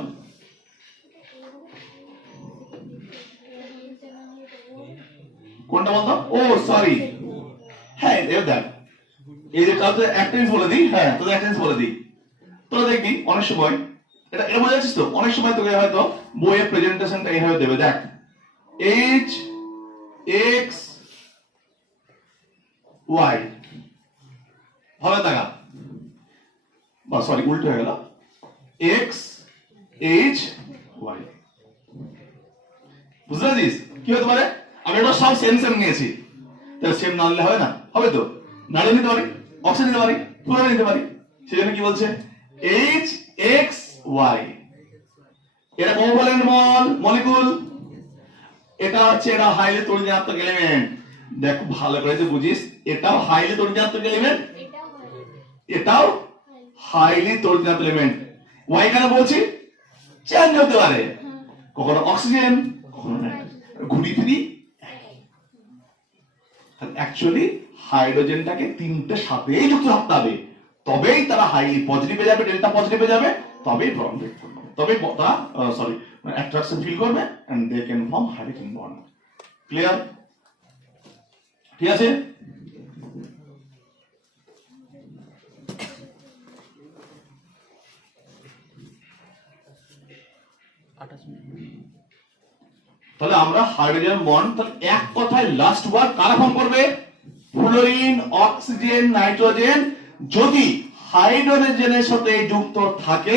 কোনটা বলতো, ও সরি, হ্যাঁ দেখ এই যে কাউকে একটা জিনিস বলে দিই, হ্যাঁ তোদের একটা জিনিস বলে দিই, তোরা দেখবি অনেক সময় এটা এটা বোঝা যাচ্ছিস তো, অনেক সময় তোকে হয়তো বইয়ের প্রেজেন্টেশনটা এইভাবে দেবে, দেখ এইচ এক্স ওয়াই, ভালো দেখা, বা সরি উল্টো হয়ে গেল, এক্স এইচ ওয়াই। বুঝতে পারছিস কি হতে পারে, আমি এটা সব সেম সেম নিয়েছি, তাহলে সেম না নিলে হবে না, হবে তো, নাড়িয়ে নিতে পারি, অক্সিজেন নিতে পারি, ফ্লোরিন নিতে পারি, সেজন্য কি বলছে এইচ এক্স ওয়াই। এটা কোভ্যালেন্ট মলিকুল, এটা হচ্ছে এটা হাইলি তড়িৎ এলিমেন্ট। দেখো ভালো করে যে বুঝিস, এটাও হাইলি তড়িৎ এলিমেন্ট, এটাও হাইলি তড়িৎ এলিমেন্ট। ওয়াই কেন বলছি, চেঞ্জ হতে পারে, কখনো অক্সিজেন কখনো নাইট্রোজেন, ঘুরি ফিরি। অ্যাকচুয়ালি হাইড্রোজেনটাকে তিনটে সাথেই যুক্ত থাকতে হবে, তবেই তারা হাইলি পজিটিভে যাবে, ডেল্টা পজিটিভে যাবে, তবেই বন্ড ব্রেক করবে, তবেই তারা সরি অ্যাট্রাকশন ফিল করবে and they can form hydrogen bond. Clear? ঠিক আছে, তাহলে আমরা হাইড্রোজেন বন্ড, তাহলে এক কথায় লাস্ট ওয়ার্ড কারা ফর্ম করবে, ফ্লোরিন, অক্সিজেন, নাইট্রোজেন যদি হাইড্রোজেনের সাথে যুক্ত থাকে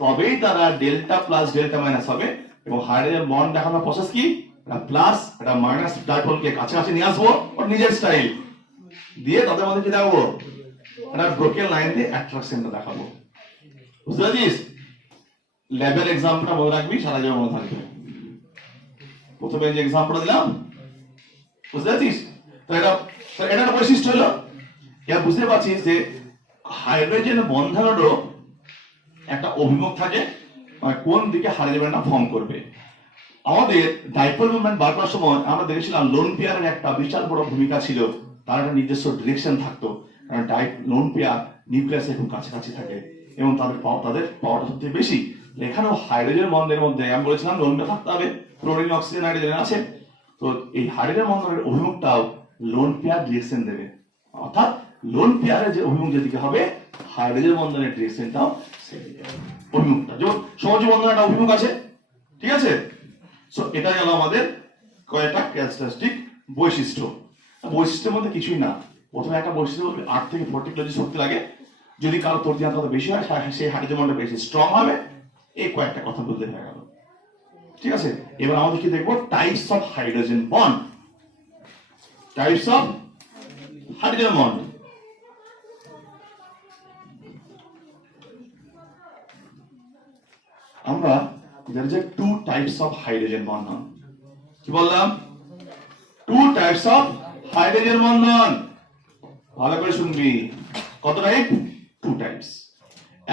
তবেই তারা ডেল্টা প্লাস ডেল্টা মাইনাস হবে। এবং হাইড্রোজেন বন্ড দেখানোর প্রসেস কি, এটা প্লাস এটা মাইনাস ডাইপোলকে কাছাকাছি নিয়ে আসবো ওর নিজের স্টাইল দিয়ে, তাদের মধ্যে কি দেখাবো, এটা ব্রোকেন লাইন দিয়ে অ্যাট্রাকশনটা দেখাবো। বুঝতে পারছিস? লেভেল এক্সাম্পলটা মনে রাখবি, সারা জীবন মনে থাকবে। প্রথমে যে এক্সাম্পলটা দিলাম, বুঝতে পারছিস? তো এটা একটা বৈশিষ্ট্য হলো, এটা বুঝতে পারছিস যে হাইড্রোজেন বন্ধনেরও একটা অভিমুখ থাকে, মানে কোন দিকে হাইড্রোজেনটা ফর্ম করবে। আমাদের ডাইপোল মুভমেন্ট বার করার সময় আমরা দেখেছিলাম লোন পেয়ারের একটা বিশাল বড় ভূমিকা ছিল, তার একটা নিজস্ব ডিরেকশন থাকতো, কারণ লোন পেয়ার নিউক্লিয়াসের খুব কাছাকাছি থাকে এবং তাদের পাওয়ারটা সবচেয়ে বেশি। এখানেও হাইড্রোজেন বন্ডের মধ্যে আমি বলেছিলাম লোন পেয়ার থাকতে হবে, ফ্লোরিন, অক্সিজেন, নাইট্রোজেন আছে, তো এই হাইড্রোজেন বন্ধনের অভিমুখটাও লোন পেয়ার ডিরেকশন দেবে, অর্থাৎ লোন পেয়ারের যে অভিমুখ যেদিকে হবে হাইড্রোজেন বন্ধনের ডিরেকশনটাও সেদিকে অভিমুখটা, যেমন সমযোজী বন্ধনের একটা অভিমুখ আছে। ঠিক আছে, সো এটা গেল আমাদের কয়েকটা ক্যারেক্টারিস্টিক বৈশিষ্ট্য। বৈশিষ্ট্যের মধ্যে কিছুই না। প্রথমে একটা বৈশিষ্ট্য বলবে 8 থেকে 40 কেজি শক্তি লাগে, যদি কারো তর্তি আন্তর বেশি হয় সেই হাইড্রোজেন বন্ডটা বেশি স্ট্রং হবে। এই কয়েকটা কথা বলতে হয়ে গেল, ঠিক আছে। এবার আমাদের কি দেখবো, types of hydrogen bond. Types of hydrogen bond. আমরা there is a two types of hydrogen বন্ধন। কি বললাম? two types of hydrogen বন্ধন। ভালো করে শুনবি, কত টাইপ? two types।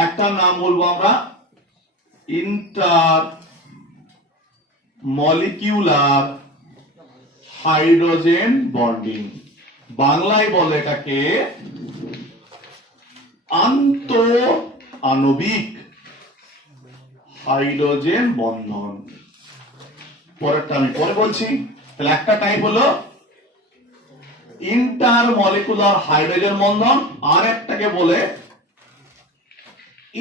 একটা নাম বলবো আমরা ইন্টার মলিকিউলার হাইড্রোজেন বন্ডিং, বাংলায় বলে এটাকে আন্ত আণবিক হাইড্রোজেন বন্ধন। পরেরটা আমি পরে বলছি। তাহলে একটা টাইপ হলো ইন্টার মলিকুলার হাইড্রোজেন বন্ধন, আর একটাকে বলে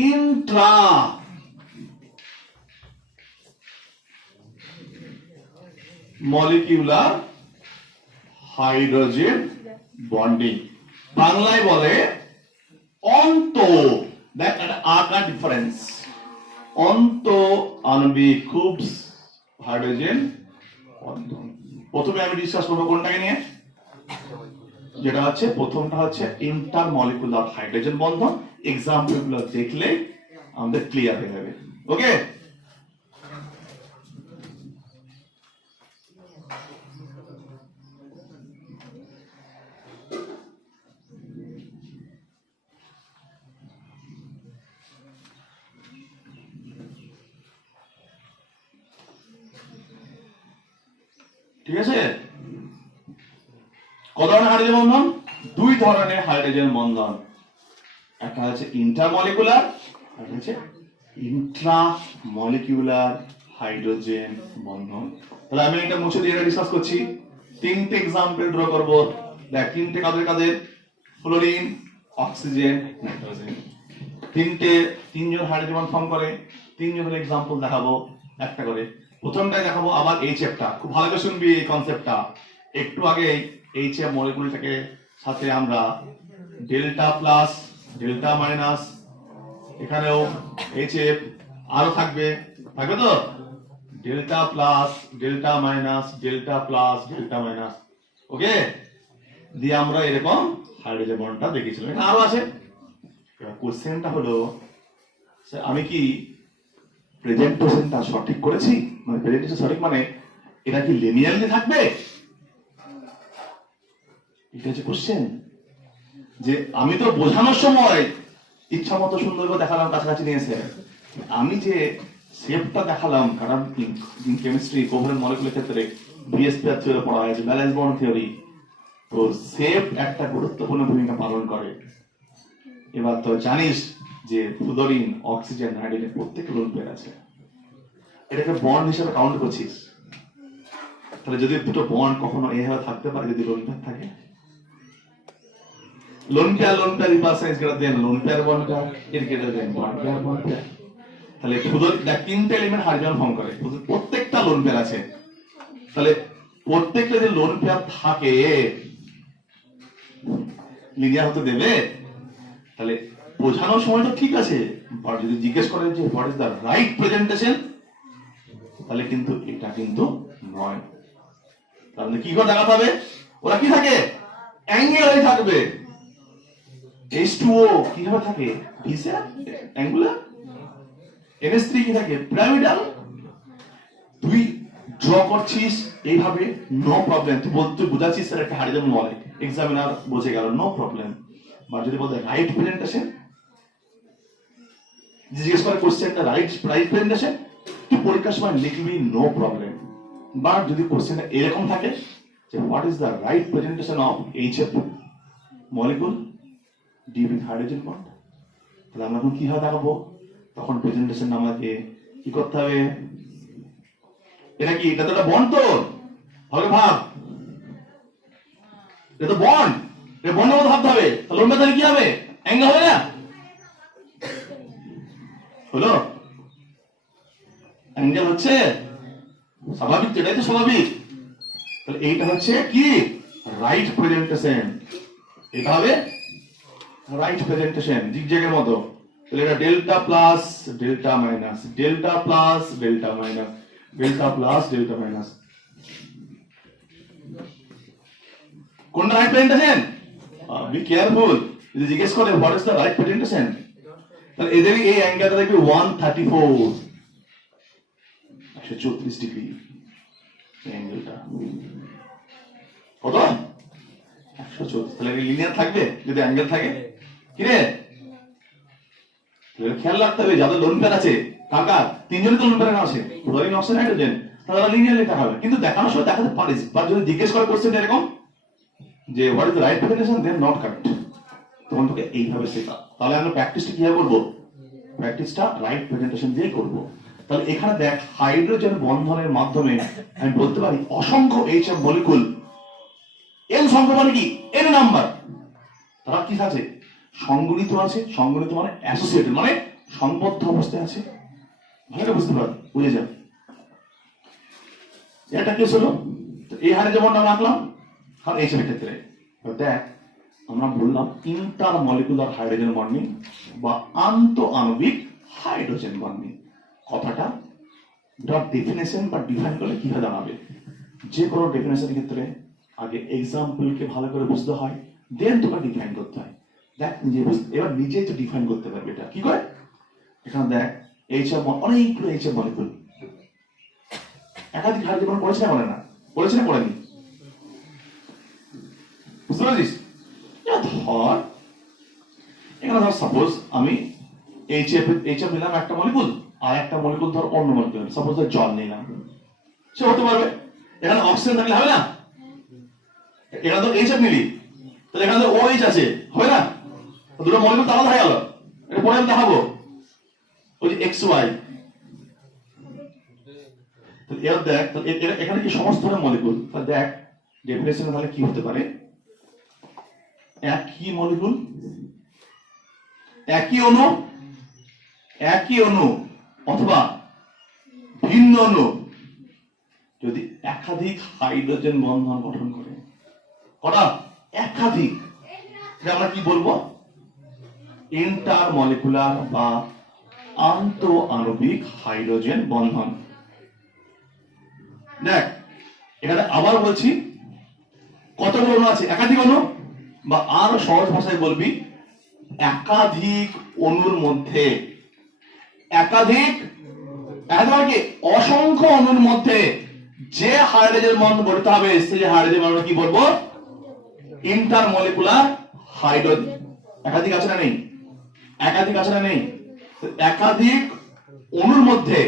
ইন্ট্রা মলিকিউলার হাইড্রোজেন বন্ডিং, বাংলায় বলে অন্ত। দেখ একটা আকার ডিফারেন্স, অন্ত আণবিক খুব হাইড্রোজেন বন্ধন। প্রথমে আমি ডিসকাস করবো কোনটাকে নিয়ে, যেটা হচ্ছে প্রথমটা হচ্ছে ইন্টার মলিকুলার হাইড্রোজেন বন্ধন। এক্সাম্পল গুলো দেখলে আমাদের ক্লিয়ার হয়ে যাবে। ওকে, ঠিক আছে। কত ধরনের হাইড্রোজেন বন্ধন? দুই ধরনের হাইড্রোজেন বন্ধন, একটা হচ্ছে ইন্টারমলিকুলার, আর হচ্ছে ইন্ট্রামলিকুলার হাইড্রোজেন বন্ধন। তাহলে আমি এটা মুছে দিয়ে ডিসকাস করছি। তিনটে एग्जांपल ড্র করব। দেখ তিনটে কাদের কাদের? Fluorine, oxygen, nitrogen. তিনজন হাইড্রোজেন ফর্ম করে, তিনজনের एग्जांपल দেখাবো একটা করে। প্রথমটা দেখাবো আবার এইচএফটা, খুব ভালো করে শুনবি এই কনসেপ্টটা। একটু আগে এইচএফ মলিকুলটাকে সাথে আমরা ডেল্টা প্লাস ডেল্টা মাইনাস, এখানেও এইচএফ আরো থাকবে তো, delta plus delta minus delta plus delta minus. Okay, দিয়ে আমরা এরকম হাইড্রোজেন বন্ডটা দেখিয়েছিলাম। এখানে আরো আছে। এবার কোশ্চেনটা হলো, আমি কি প্রেজেন্টেশনটা সঠিক করেছি? মানে প্রেজেন্টেশন সঠিক মানে এটা কি লিনিয়ারলি থাকবে? এটা হচ্ছে কোশ্চেন। যে আমি তো বোঝানোর সময় ইচ্ছা মতো সুন্দর করে দেখালাম, কাছাকাছি নিয়েছে। আমি যে শেপটা দেখালাম, কারণ কেমিস্ট্রি কোভ্যালেন্ট মলিকুলের ক্ষেত্রে বিএসপিআর থিওরি পড়া হয়েছে, ব্যালেন্স বন্ড থিওরি, তো শেপ একটা গুরুত্বপূর্ণ ভূমিকা পালন করে। এবার তো জানিস যে ফ্লোরিন, অক্সিজেন, হাইড্রোজেন প্রত্যেকটা লোন পেয়ার আছে। এটাকে বন্ড হিসেবে কাউন্ট করছিস। তাহলে যদি দুটো বন্ড কখনো এইভাবে থাকতে পারে, যদি লোন পেয়ার থাকে, lone pair repulsion is greater than lone pair bond pair এর গ্রেটার দেন বন্ড পেয়ার। তাহলে তিনটে এলিমেন্ট হাইড্রোজেন ফর্ম করে, প্রত্যেকটা লোন পেয়ার আছে। তাহলে প্রত্যেকটা যে লোন পেয়ার থাকে লিনিয়ার হতে দেবে? তাহলে বোঝানোর সময় তো ঠিক আছে, বাট যদি জিজ্ঞেস করেন যে what is the right presentation, তাহলে কিন্তু এটা কিন্তু নয়। তাহলে কি করে দেখাতে হবে? ওরা কি থাকে? অ্যাঙ্গুলারই থাকবে। H2O কিভাবে থাকে? ভিসে অ্যাঙ্গুলার। NH3 কি থাকে? পিরামিডাল। তুই ড্র করছিস এইভাবে, নো প্রবলেম। তুই বুঝাচ্ছিস স্যার একটা হাইড্রোজেন বলে, এক্সামিনার বুঝে গেল, নো প্রবলেম। বাট যদি বলতে রাইট প্রেজেন্টেশন, জিজ্ঞেস করে কোশ্চেনটা রাইট প্রেজেন্টেশন, তুই পরীক্ষার সময় লিখবি, নো প্রবলেম। বাট যদি কোশ্চেনটা এরকম থাকে যে what is the right presentation of HF molecule D with hydrogen bond, তাহলে আমরা এখন কিভাবে দেখাবো? তখন প্রেজেন্টেশন আমাকে কি করতে হবে? এটা কি? এটা তো একটা বন্ড, তো ভালো ভাব, এটা তো বন্ড, এটা বন্ডের মতো ভাবতে হবে। তাহলে লম্বা তাহলে কি হবে? অ্যাঙ্গেল হবে না? হলো অ্যাঙ্গেল হচ্ছে স্বাভাবিক, এটাই তো স্বাভাবিক। তাহলে এইটা হচ্ছে কি রাইট প্রেজেন্টেশন, এটা হবে রাইট প্রেজেন্টেশন জিগজ্যাগের মতো। তাহলে এটা delta plus delta minus, delta plus delta minus, delta plus delta minus. কোনটা রাইট প্রেজেন্টেশন? বি কেয়ারফুল, যদি জিজ্ঞেস করে what is the right presentation, তাহলে এদের এই অ্যাঙ্গেলটা দেখবি 134, 134 ডিগ্রি অ্যাঙ্গেলটা কত? 134। তাহলে লিনিয়ার থাকবে যদি অ্যাঙ্গেল থাকে? কি রে, খেয়াল রাখতে হবে যাদের লোন প্যান আছে, কাকা তিনজনই তো লোন প্যান আছে, ক্লোরিন অক্সাইড হাইড্রোজেন, তাহলে লিনিয়ার লেখা হবে। কিন্তু দেখানোর সময় দেখাতে পারিস, বা যদি জিজ্ঞেস করে কোশ্চেন এরকম যে what is the right presentation, then not correct, তখন তোকে এইভাবে শেখা। তাহলে আমরা প্র্যাকটিসটা কিভাবে করবো? প্র্যাকটিসটা রাইট প্রেজেন্টেশন দিয়ে করব। তাহলে এখানে দেখ, হাইড্রোজেন বন্ধনের মাধ্যমে আমি বলতে পারি অসংখ্য এইচএফ মলিকুল, এন সংখ্যা মানে কি? এন নাম্বার, তারা কি আছে? সংগঠিত আছে। সংগঠিত মানে অ্যাসোসিয়েটেড, মানে সংবদ্ধ অবস্থায় আছে। ভালো করে বুঝতে পার, বুঝে যান। এটা কি হলো? এই হারে যেমন আমরা আঁকলাম, আর এইচএফ এর ক্ষেত্রে দেখ আমরা বললাম ইন্টার মলিকুলার হাইড্রোজেন বন্ডিং বা আন্ত আণবিক হাইড্রোজেন বন্ডিং। কথাটা ডেফিনেশন বা ডিফাইন করলে কিভাবে দাঁড়াবে? যে কোনো ডেফিনেশনের ক্ষেত্রে আগে এক্সাম্পলকে ভালো করে বুঝতে হয়, দেন তোকে ডিফাইন করতে হয়। দেখ নিজে এবার নিজে তো ডিফাইন করতে পারবে। এটা কি করে? এখানে দেখ এইচএফ অনেকগুলো এইচএফ মলিকুল, একাধিক হাইড্রোজেন বন্ড পড়েছে না, বলে না পড়েছে না, পড়েনি? বুঝতে পারছিস? ধর এখানে ধর সাপোজ আমি এইচএফ নিলাম একটা মলিকুল, আর একটা মলিকুল ধর অন্য মলিকুল, সাপোজ ধর জল নিলাম, সে হতে পারবে। এখানে অক্সিজেন থাকলে হবে না? এখানে তো এইচএফ নিলি, তাহলে এখানে তো ওএইচ আছে, হবে না? দুটো মলিকুল তো আলাদা হয়ে গেল। এটা পরে আমি দেখাবো, ওই যে এক্স ওয়াই। এবার দেখ এখানে কি সমস্ত ধরনের মলিকুল, তাহলে দেখ ডেফিনেশনে তাহলে কি হতে পারে? একই মলিকুল, একই অণু, একই অণু অথবা ভিন্ন অণু যদি একাধিক হাইড্রোজেন বন্ধন গঠন করে। কটা? একাধিক। আমরা কি বলবো? ইন্টার মলিকুলার বা আন্ত আণবিক হাইড্রোজেন বন্ধন। দেখ এখানে আবার বলছি, কতগুলো অণু আছে? একাধিক অণু, বা আরো সহজ ভাষায় বলবি একাধিক অণুর মধ্যে, একাধিক কি অসংখ্য অণুর মধ্যে যে হাইড্রোজেন বন্ধন গঠিত হবে, সেই হাইড্রোজেন বন্ধন কি বলবো? Inter molecular hydrogen. একাধিক আছে না নেই? একাধিক আছে না নেই? একাধিক অণুর মধ্যে।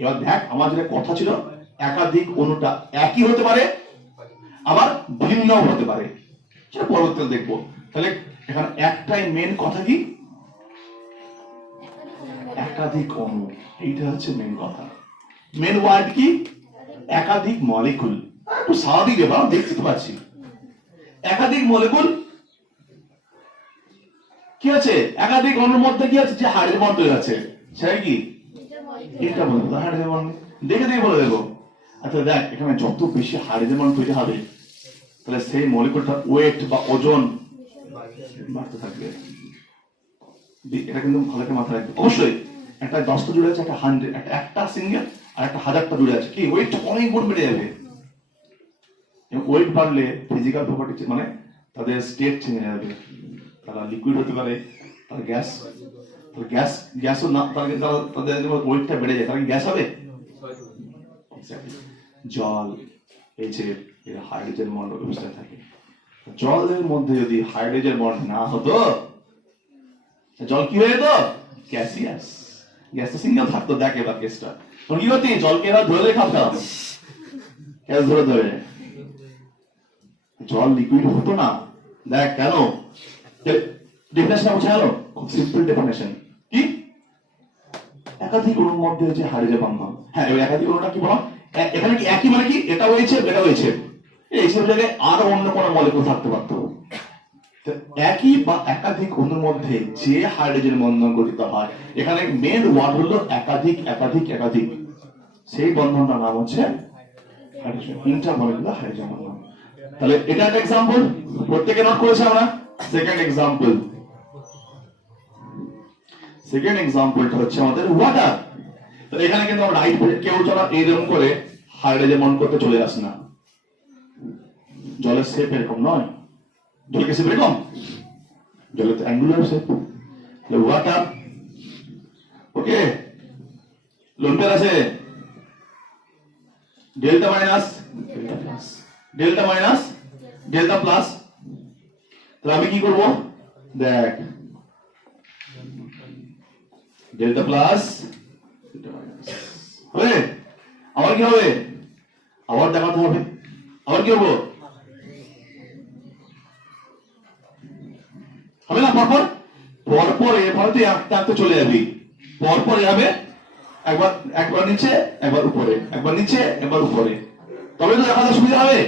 এবার দেখ আমার যেটা কথা ছিল, একাধিক অণুটা একই হতে পারে, আবার ভিন্ন হতে পারে, সেটা পরবর্তীতে দেখবো। তাহলে এখানে একটাই মেন কথা, কি? একাধিক অণু, এইটা হচ্ছে মেন কথা। মেন ওয়ার্ড কি? একাধিক মলিকুল। একটু স্বাভাবিক ব্যাপার, দেখতে পাচ্ছি একাধিক মলিকুল কি আছে? একাধিক অণুর মধ্যে কি আছে? যে হাইড্রোজেন বন্ড তৈরি আছে, সেটা কি? Inter molecular hydrogen bond. দেখে দেখে বলে দেবো। আচ্ছা দেখ এখানে যত বেশি হাইড্রোজেন বন্ড তৈরি হবে, তাহলে সেই মলিকুলটার ওয়েট বা ওজন বাড়তে থাকবে। এটা কিন্তু ভালো করে মাথায় রাখবে। অবশ্যই একটা 10টা জুড়ে আছে, একটা 100, একটা সিঙ্গেল আর একটা 1000টা জুড়ে আছে, কি ওয়েট অনেক গুণ বেড়ে যাবে। ওয়েট বাড়লে ফিজিক্যাল প্রপার্টি মানে তাদের স্টেট চেঞ্জ হয়ে যাবে। তারা লিকুইড হতে পারে, তার গ্যাস, গ্যাসও না, তাদের ওয়েটটা বেড়ে যায়, তারা কি গ্যাস হবে? জল, এই যে হাইড্রোজেন বন্ড অবস্থায় থাকে। জলের মধ্যে যদি হাইড্রোজেন বন্ড না হতো, জল কি হয়ে যেত? গ্যাসিয়াস। গ্যাসটা সিঙ্গেল থাকতো। দেখ এবার কেসটা তখন কি করতি? জলকে এবার ধরে খাবতাম, গ্যাস ধরে ধরে। জল লিকুইড হতো না। দেখ কেন? ডেফিনেশন বোঝা গেল? খুব সিম্পল ডেফিনেশন। কি? একাধিক অণুর মধ্যে যে হাইড্রোজেন বন্ধন। হ্যাঁ, এবার একাধিক অণুটা কি বলো? এখানে কি একই মানে কি? এটা হয়েছে, এটা হয়েছে, এই জায়গায় আরো অন্য কোনো মলিকুল থাকতে পারতো। একই বা একাধিক অণুর মধ্যে যে হাইড্রোজেন বন্ধন গঠিত হয়, এখানে মেন ওয়ার্ড হলো একাধিক একাধিক একাধিক, সেই বন্ধনটার নাম হচ্ছে হাইড্রোজেন, ইন্টারমলিকুলার হাইড্রোজেন বন্ধন। তাহলে এটা একটা एग्जांपल প্রত্যেককে নোট করেছে আমরা সেকেন্ড एग्जांपलটা হচ্ছে আমাদের ওয়াটার তাহলে এখানে কিন্তু আমরা রাইট কেউ যেন এরকম করে হাইড্রোজেন বন্ড করতে চলে আসে না জলের শেপ এরকম নয় জলের শেপ এরকম জলের অ্যাঙ্গুলার শেপ তাহলে ওয়াটার ওকে লোনপের আছে ডেল্টা মাইনাস ডেল্টা প্লাস তাহলে আমি কি করব দেখ ডেল্টা প্লাস হবে আবার কি হবে আবার দেখাতে হবে আবার কি হবে হবে না পরপর এভাবে তুই আঁকতে আঁকতে চলে যাবি পরপর এভাবে একবার নিচে একবার উপরে একবার নিচে একবার উপরে তবে তো দেখাতে সুবিধা হবে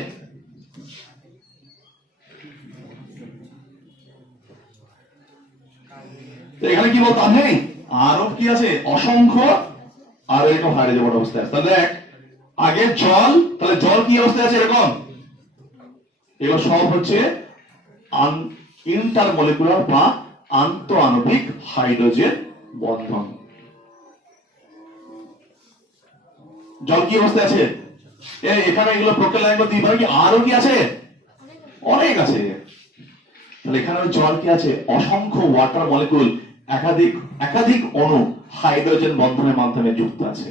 এখানে কি বলতো আমি আরো কি আছে অসংখ্য আর এরকম হাইড্রোজেন বন্ড অবস্থায় আছে তাহলে দেখ আগে জল তাহলে জল কি অবস্থায় আছে এরকম এগুলো সব হচ্ছে ইন্টারমলিকুলার বা আন্তঃআণবিক হাইড্রোজেন বন্ধন জল কি অবস্থায় আছে এখানে এগুলো প্রোক্যালাইন দিই কি আরো কি আছে অনেক আছে তাহলে এখানে জল কি আছে অসংখ্য ওয়াটার মলিকুল একাধিক অণু হাইড্রোজেন বন্ধনের মাধ্যমে যুক্ত আছে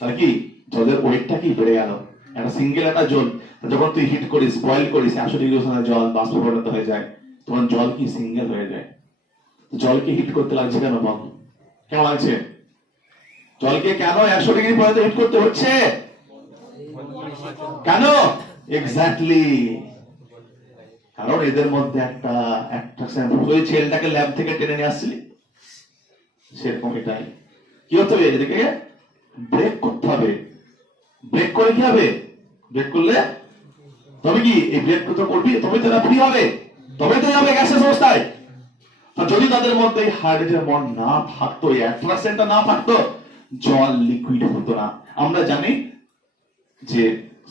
তাহলে কি জলের ওয়েটটা কি বেড়ে গেল একটা সিঙ্গেল একটা জল যখন তুই হিট করিস বয়েল করিস 100 ডিগ্রি উষ্ণতায় জল বাষ্পে পরিণত হয়ে যায় তখন জল কি সিঙ্গেল হয়ে যায় জলকে হিট করতে লাগছে কেন বল কেমন লাগছে জলকে কেন 100 ডিগ্রি পর্যন্ত হিট করতে হচ্ছে কেন এক্স্যাক্টলি কারণ এদের মধ্যে একটা অ্যাট্রাকশন ওই ছেলেটাকে ল্যাব থেকে টেনে নিয়ে আসছিলি সেরকম এটাই কি হতে হবে এদিকে ব্রেক করতে হবে ব্রেক করে কি হবে ব্রেক করলে তবে কি এই ব্রেক তো করবি তবে তো ফ্রি হবে তবে তো যাবে গ্যাসের অবস্থায় আর যদি তাদের মধ্যে হাইড্রোজেন বন্ড না থাকতো এই অ্যাট্রাকশনটা না থাকতো জল লিকুইড হতো না আমরা জানি যে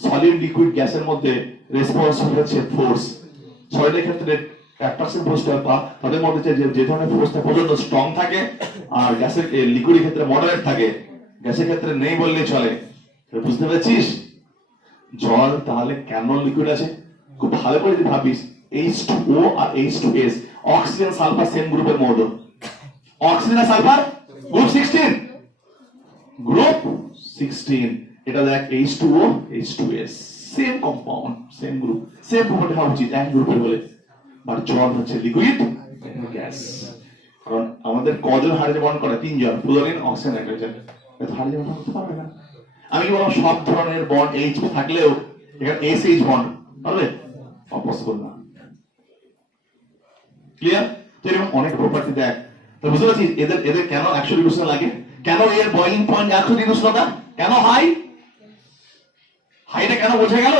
সলিড লিকুইড গ্যাসের মধ্যে রেসপন্স হচ্ছে ফোর্স সলিডের ক্ষেত্রে অ্যাট্রাকশন ফোর্সটা বা তাদের মধ্যে যে ধরনের ফোর্সটা পর্যন্ত স্ট্রং থাকে আর গ্যাসের লিকুইডের ক্ষেত্রে মডারেট থাকে গ্যাসের ক্ষেত্রে নেই বললেই চলে বুঝতে পেরেছিস জল তাহলে কেন লিকুইড আছে খুব ভালো করে যদি ভাবিস H2O আর H2S অক্সিজেন সালফার সেম গ্রুপের মৌল অক্সিজেন আর সালফার গ্রুপ 16 এটা দেখ H2O H2S same compound same group same property হওয়া উচিত এক গ্রুপের বলে বাট জল হচ্ছে লিকুইড গ্যাস কারণ আমাদের কজন হাইড্রোজেন বন্ড করে তিনজন ফ্লোরিন অক্সিজেন নাইট্রোজেন এত হাইড্রোজেন বন্ড করতে পারবে না আমি বললাম সব ধরনের বন্ড H থাকলেও এখানে SH বন্ড পারবে অপসিবল না ক্লিয়ার তো এরকম অনেক প্রপার্টি দেখ তো বুঝতে পারছিস এদের কেন 100 ডিগ্রি উষ্ণতা লাগে কেন এর বয়লিং পয়েন্ট 100 ডিগ্রি উষ্ণতা কেন হাইটা কেন বোঝা গেল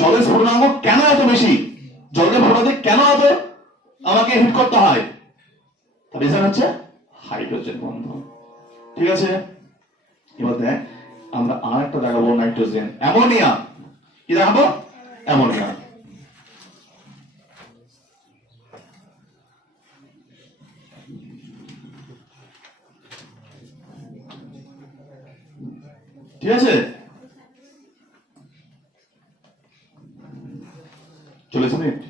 জলের স্ফুটনাঙ্ক কেন এত বেশি জলের ফোটাতে কেন এত আমাকে হিট করতে হয় তার রিজন হচ্ছে হাইড্রোজেন বন্ধন ঠিক আছে এবার দেখ আমরা আরেকটা দেখাবো নাইট্রোজেন অ্যামোনিয়া কি দেখাবো অ্যামোনিয়া ঠিক আছে চলেছে মিনিট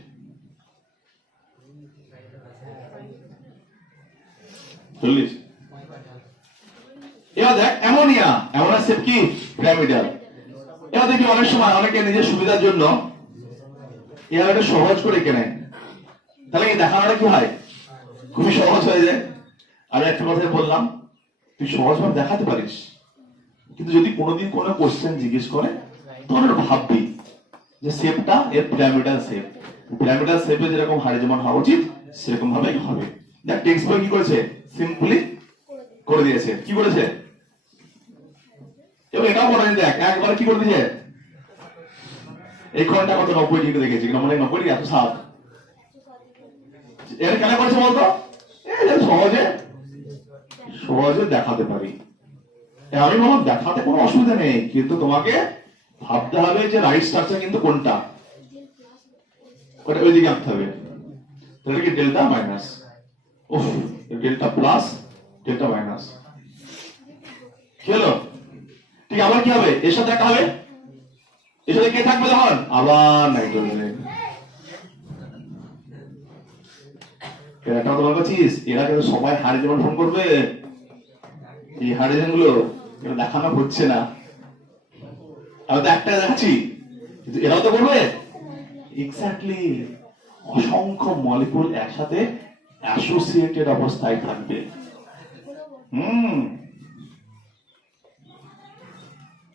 চল্লিশ এবার দেখ অ্যামোনিয়া শেপ কি পিরামিডাল এবার দেখি অনেক সময় অনেকে নিজের সুবিধার জন্য এরা একটা সহজ করে কেনে তাহলে কি দেখানোটা কি হয় খুবই সহজ হয়ে যায় আমি একটা কথা বললাম তুই সহজভাবে দেখাতে পারিস কিন্তু যদি কোনোদিন কোনো কোশ্চেন জিজ্ঞেস করে তখন ভাববি যে শেপটা এর পিরামিডাল শেপে যেরকম হাইড্রোজেন বন্ড হওয়া উচিত সেরকম ভাবেই হবে দেখ টেক্সট বই কি করেছে সিম্পলি করে দিয়েছে কি করেছে এবং এটাও বলা দেখ একবার কি করে দিয়েছে এই কোণটা কত 90 ডিগ্রি দেখেছি কিনা মানে 90 ডিগ্রি এত সাপ এর কেন করেছে বলতো এই সহজে দেখাতে পারি আমি বললাম দেখাতে কোনো অসুবিধা নেই কিন্তু তোমাকে ভাবতে হবে যে রাইট স্ট্রাকচার কিন্তু কোনটা ওটা ওইদিকে আনতে হবে। তাহলে কি ডেল্টা মাইনাস, উফ, ডেল্টা প্লাস ডেল্টা মাইনাস কি হলো? ঠিক আবার কি হবে? এর সাথে একটা হবে, এর সাথে কে থাকবে তখন? আবার নাইট্রোজেন। এটা তোমার কাছিস, এরা কিন্তু সবাই হাইড্রোজেন ফোন করবে। এই হাইড্রোজেন গুলো দেখানো হচ্ছে না, আমি তো একটা দেখাচ্ছি, কিন্তু এরাও তো করবে। এক্স্যাক্টলি, অসংখ্য মলিকুল একসাথে অ্যাসোসিয়েটেড অবস্থায় থাকবে।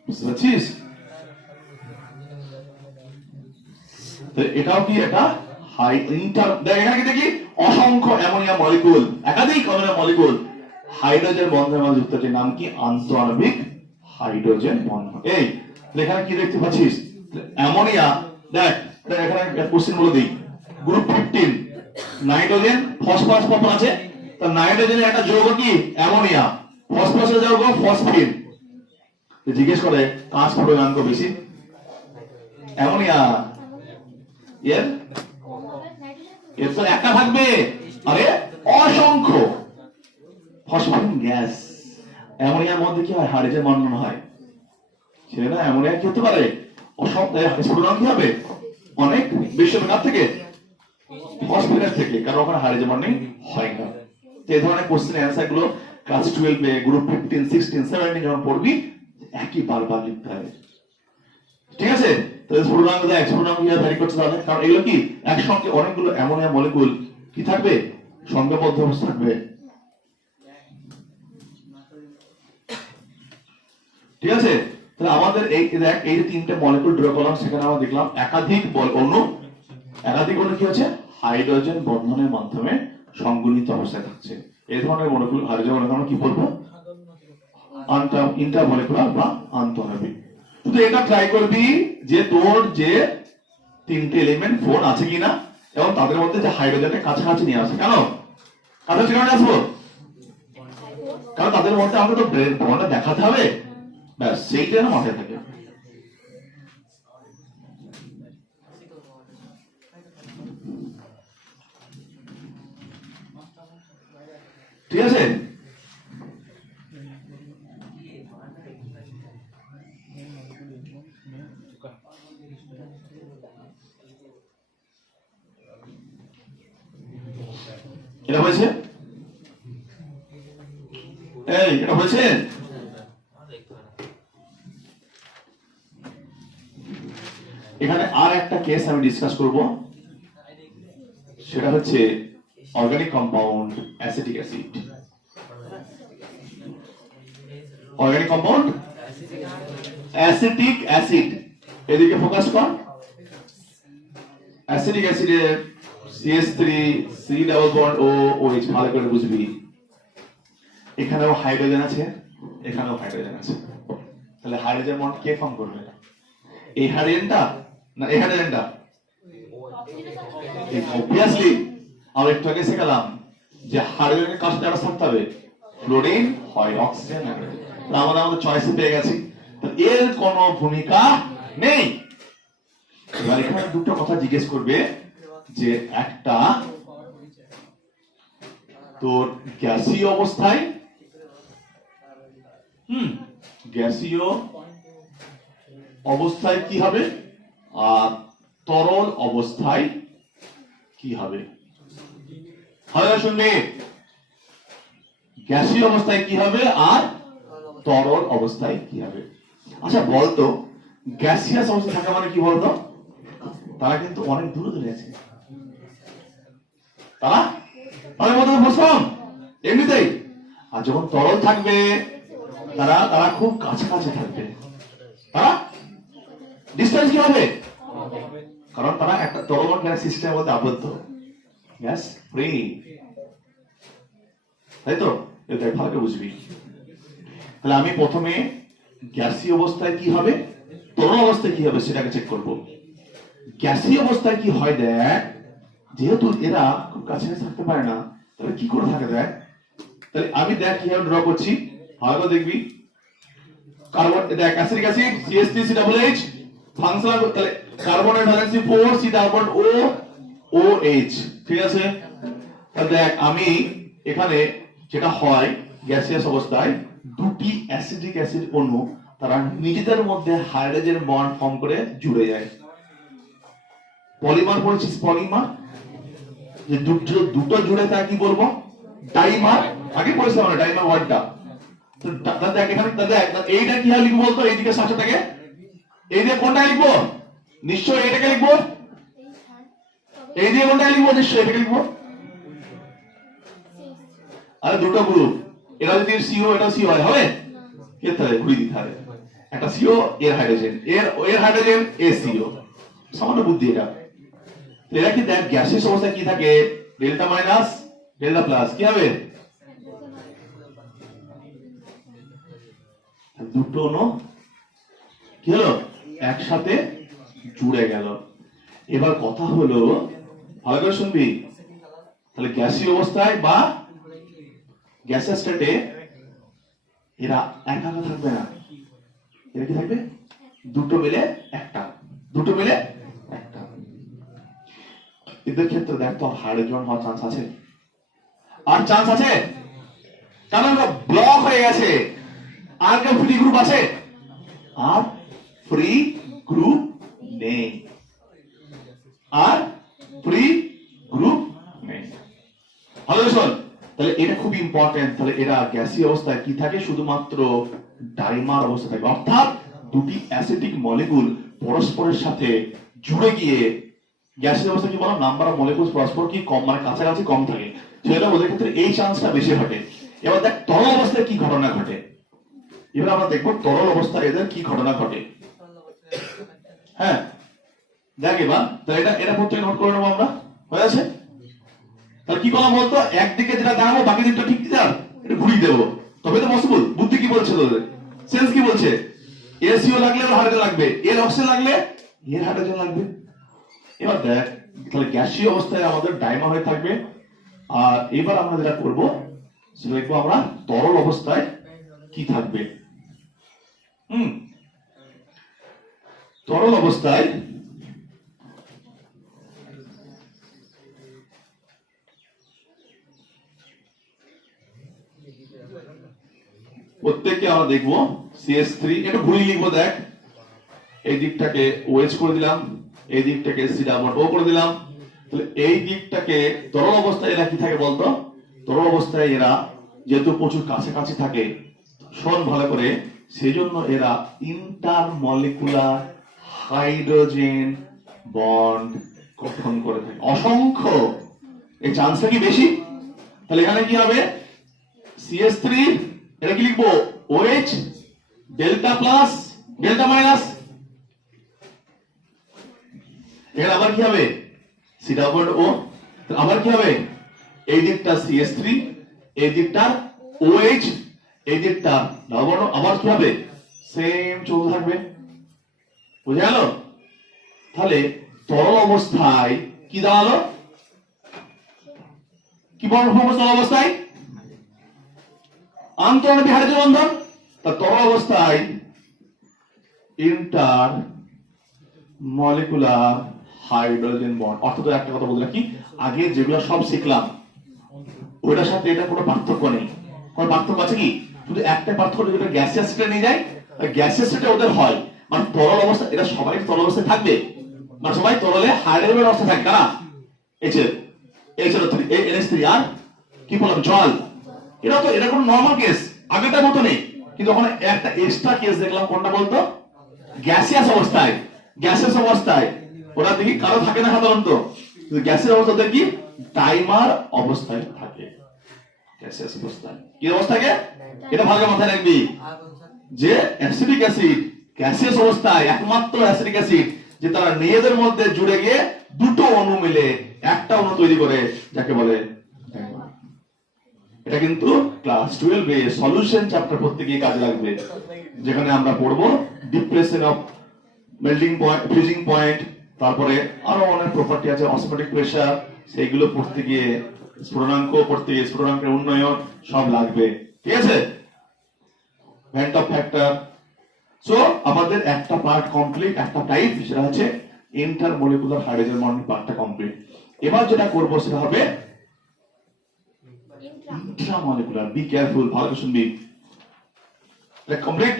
বুঝতে পারছিস? এটাও কি একটা হাই ইন্টার, এখানে দেখি অসংখ্য অ্যামোনিয়া মলিকুল, একাধিক অ্যামোনিয়া মলিকুল হাইড্রোজেন বন্ধনের মাঝে যুক্ত, যে নাম কি? আন্তঃআণবিক হাইড্রোজেন বন্ধন। এই এখানে কি দেখতে পাচ্ছিস? অ্যামোনিয়া, দেখ এখানে কোশ্চেন গুলো দিই। গ্রুপ 15 নাইট্রোজেন, ফসফরাস কখন আছে? তা নাইট্রোজেনের একটা যৌগ কি? অ্যামোনিয়া। ফসফরাসের যৌগ ফসফিন। জিজ্ঞেস করে কাজ পরিমাণ বেশি? অ্যামোনিয়া। এর এর তো একটা থাকবে, আরে অসংখ্য ফসফিন গ্যাস। অ্যামোনিয়ার মধ্যে কি হয়? হাইড্রোজেন বন্ধন হয়। সেটা না, অ্যামোনিয়া কি হতে পারে? অসংখ্য স্ফুটন কি হবে? অনেক বেশি হবে। কার থেকে? ফসফেটের থেকে, কারণ ওখানে হাইড্রোজেন বন্ধন হয় না। তো এই ধরনের কোশ্চেন অ্যান্সার গুলো ক্লাস 12 এ গ্রুপ 15, 16, 17 যখন পড়বি একই বারবার লিখতে হবে। ঠিক আছে? তো স্ফুটনাঙ্ক দেখ, স্ফুটনাঙ্ক কিভাবে ভ্যারি করছে তাহলে, কারণ এগুলো কি একসঙ্গে অনেকগুলো অ্যামোনিয়া মলিকুল কি থাকবে? সংঘবদ্ধ অবস্থা থাকবে। ঠিক আছে? তাহলে আমাদের এই দেখ, এই যে তিনটে মলিকুল ড্র করলাম, সেখানে আমরা দেখলাম একাধিক অণু, একাধিক অণু কি হচ্ছে? হাইড্রোজেন বন্ধনের মাধ্যমে সংগঠিত অবস্থায় থাকছে। এই ধরনের মলিকুল হাইড্রোজেন বন্ধন আমরা কি বলবো? ইন্টারমলিকুলার বা আন্তঃআণবিক। শুধু এটা ট্রাই করবি যে তোর যে তিনটে এলিমেন্ট ফোন আছে কিনা, এবং তাদের মধ্যে যে হাইড্রোজেনের কাছাকাছি নিয়ে আসে। কেন কাছাকাছি কেন আসবো? কারণ তাদের মধ্যে আমাকে তো বন্ডটা দেখাতে হবে, ব্যাস সেইটা যেন মাথায় থাকে। ঠিক আছে? এটা হয়েছে? এই এটা হয়েছে? এখানে আর একটা কেস আমি ডিসকাস করব, সেটা হচ্ছে organic compound acetic acid. Organic compound acetic acid, এদিকে ফোকাস কর। অ্যাসিটিক অ্যাসিডের CH3 C ডাবল বন্ড ও OH ভালো করে বুঝবি। এখানেও হাইড্রোজেন আছে, এখানেও হাইড্রোজেন আছে। তাহলে হাইড্রোজেন বন্ড কে ফর্ম করবে? এই হাইড্রোজেনটা না এই হাইড্রোজেনটা? অবভিয়াসলি আমরা একটু আগে শিখলাম যে হাইড্রোজেনের কাছে যারা থাকতে হবে, ফ্লোরিন হয়, অক্সিজেন হবে। আমরা আমাদের চয়েসে পেয়ে গেছি, এর কোনো ভূমিকা নেই। এবার এখানে দুটো কথা জিজ্ঞেস করবে, যে একটা তোর গ্যাসীয় অবস্থায়, গ্যাসীয় অবস্থায় কি হবে, আর তরল অবস্থায় কি হবে? ভালো শুনবে, গ্যাসীয় অবস্থায় কি হবে আর তরল অবস্থায় কি হবে। আচ্ছা বলতো, গ্যাসিয়াস অবস্থা থাকা মানে কি বলতো? তারা কিন্তু অনেক দূরে দূরে আছে, তারা তাদের মধ্যে বসলাম এমনিতেই। আর যখন তরল থাকবে তারা তারা খুব কাছাকাছি থাকবে, তারা ডিসটেন্স কি হবে? কারণ তারা একটা তরল গ্যাস সিস্টেমের মধ্যে আবদ্ধ, গ্যাস ফ্রি, তাই তো? এটা ভালো করে বুঝবি। তাহলে আমি প্রথমে গ্যাসীয় অবস্থায় কি হবে, তরল অবস্থায় কি হবে সেটাকে চেক করব। গ্যাসীয় অবস্থায় কি হয় দেখ, যেহেতু এরা খুব কাছাকাছি থাকতে পারে না, তাহলে কি করে থাকে দেখ। তাহলে আমি দেখ কিভাবে ড্র করছি, ভালো করে দেখবি। কার্বন দেখ, অ্যাসিটিক অ্যাসিড CH3COOH ফাংশনাল, তাহলে কার্বনের valency 4, C double O OH, ঠিক আছে? তাহলে দেখ আমি এখানে যেটা হয় গ্যাসিয়াস অবস্থায় দুটি অ্যাসিডিক অ্যাসিড অণু তারা নিজেদের মধ্যে হাইড্রোজেন বন্ড ফর্ম করে জুড়ে যায়। পলিমার পড়েছিস? পলিমার যে দুটো জুড়ে তা কি বলবো? ডাইমার। আগে পড়েছিলাম আমরা ডাইমার ওয়ার্ডটা। তো দেখ এখানে দেখ এইটা কি হয় লিখবো বলতো? এইদিকে সাথে এই দিয়ে কোনটা লিখবো? নিশ্চয়ই এটাকে লিখবো। এই দিয়ে কোনটা লিখবো? নিশ্চয়ই এটাকে লিখবো। আরে দুটো গ্রুপ, এটা যদি সিও এটা সিও হয় হবে? কে তাহলে ঘুরিয়ে দিতে হবে। একটা সিও এর হাইড্রোজেন, এর হাইড্রোজেন এ সিও, সামান্য বুদ্ধি এটা। এরা কি দেখ গ্যাসিয়াস অবস্থায় কি থাকে? ডেল্টা মাইনাস ডেল্টা প্লাস কি হবে? দুটো অণু কি হলো? একসাথে জুড়ে গেল। এবার কথা হলো, ভালো করে শুনবি, তাহলে গ্যাসীয় অবস্থায় বা গ্যাসের স্টেটে এরা একা একা থাকবে না, এরা কি থাকবে? দুটো মিলে একটা, দুটো মিলে একটা। এদের ক্ষেত্রে দেখ তো হাইড্রোজেন হওয়ার চান্স আছে? আর চান্স আছে? কারণ ব্লক হয়ে গেছে। আর কেউ ফ্রি গ্রুপ আছে? আর ফ্রি গ্রুপ নেই, আর ফ্রি গ্রুপ নেই। ভালো শোন, তাহলে এটা খুব ইম্পর্টেন্ট। তাহলে এরা গ্যাসীয় অবস্থায় কি থাকে? শুধুমাত্র ডাইমার অবস্থা থাকে, অর্থাৎ দুটি অ্যাসিডিক মলিকুল পরস্পরের সাথে জুড়ে গিয়ে গ্যাসীয় অবস্থা কি বলো? নাম্বার অফ মলিকুলস পরস্পর কি কম, মানে কাছাকাছি কম থাকে, সেটা ওদের ক্ষেত্রে এই চান্সটা বেশি ঘটে। এবার দেখ তরল অবস্থায় কি ঘটনা ঘটে। এবার আমরা দেখবো তরল অবস্থায় এদের কি ঘটনা ঘটে। হ্যাঁ দেখ এবার, তাহলে এটা প্রত্যেক নোট করে নেবো আমরা, হয়ে আছে? তাহলে কি করলাম বলতো? একদিকে যেটা দাঁড়াবো বাকি দিকটা ঠিক দিতাম, এটা ঘুরিয়ে দেবো, তবে তো পসিবল। বুদ্ধি কি বলছে তোদের? সেন্স কি বলছে? এর সিও লাগলে ওর হাইড্রোজেন লাগবে, এর অক্সিজেন লাগলে এর হাইড্রোজেন লাগবে। এবার দেখ তাহলে গ্যাসীয় অবস্থায় আমাদের ডাইমা হয়ে থাকবে। আর এবার আমরা যেটা করবো সেটা দেখবো আমরা তরল অবস্থায় কি থাকবে। তরল অবস্থায় প্রত্যেককে আমরা দেখবো CH3, একটু ঘুরিয়ে লিখবো। দেখ এই দিকটাকে OH করে দিলাম, এই দিকটাকে C+O করে দিলাম। তাহলে এই দিকটাকে তরল অবস্থায় এরা কি থাকে বলতো? তরল অবস্থায় এরা যেহেতু প্রচুর কাছাকাছি থাকে, শোন ভালো করে, সেই জন্য এরা ইন্টারমলিকুলার হাইড্রোজেন বন্ড গঠন করে থাকে অসংখ্য। এই চান্সটা কি বেশি? তাহলে এখানে কি হবে? CH3 এটা কি লিখবো? OH delta plus delta minus. এখানে আবার কি হবে? C+O। আবার কি হবে? এই দিকটা CH3, এই দিকটা OH, এই দিকটা ডাবল, আবার কি হবে? সেম চলতে থাকবে। বুঝে গেল? তাহলে তরল অবস্থায় কি দাঁড়ালো? কি বন্ধন তরল অবস্থায়? আন্তঃআণবিক হাইড্রোজেন বন্ধন। তা তরল অবস্থায় ইন্টার মলিকুলার হাইড্রোজেন বন্ড। অর্থাৎ একটা কথা বলতে রাখি, আগে যেগুলো সব শিখলাম ওটার সাথে এটা কোনো পার্থক্য নেই। কোনো পার্থক্য আছে কি? শুধু একটা পার্থক্য, যেটা গ্যাসিয়াস স্টেটে নিয়ে যায়, গ্যাসিয়াস স্টেটে ওদের হয়, মানে তরল অবস্থা এরা সবাই তরল অবস্থায় থাকবে, মানে সবাই তরলে হাইড্রোজেন অবস্থা থাকবে না। HCl3 NH3 আর কি বললাম? জল। এটা কোনো নরমাল কেস, আগেটার মতো নেই, কিন্তু ওখানে একটা এক্সট্রা কেস দেখলাম। কোনটা বলতো? গ্যাসিয়াস অবস্থায়। গ্যাসিয়াস অবস্থায় ওরা দেখি কারো থাকে না সাধারণত, গ্যাসের অবস্থা দেখি ডাইমার অবস্থায় থাকে। গ্যাসিয়াস অবস্থায় কি অবস্থায়? এটা ভালো মাথায় রাখবি যে অ্যাসিডিক অ্যাসিড গ্যাসিয়াস অবস্থায় একমাত্র অ্যাসিডিক অ্যাসিড যে তারা নিজেদের মধ্যে জুড়ে গিয়ে দুটো অণু মিলে একটা অণু তৈরি করে, যাকে বলে ডাইমার। এটা কিন্তু ক্লাস 12 এ সলিউশন চ্যাপ্টার পড়তে গিয়ে কাজে লাগবে, যেখানে আমরা পড়বো depression of melting point, freezing point, তারপরে আরো অনেক প্রপার্টি আছে, অসমোটিক প্রেসার, সেইগুলো পড়তে গিয়ে স্ফুটনাঙ্ক পড়তে গিয়ে স্ফুটনাঙ্কের উন্নয়ন সব লাগবে। ঠিক আছে? Vent of factor. সো আমাদের একটা পার্ট কমপ্লিট, একটা টাইপ, সেটা হচ্ছে ইন্টারমলিকুলার হাইড্রোজেন বন্ডিং পার্টটা কমপ্লিট। এবার যেটা করবো সেটা হবে ইন্ট্রামলিকুলার। বি কেয়ারফুল, ভালো করে শুনবি। কমপ্লিট।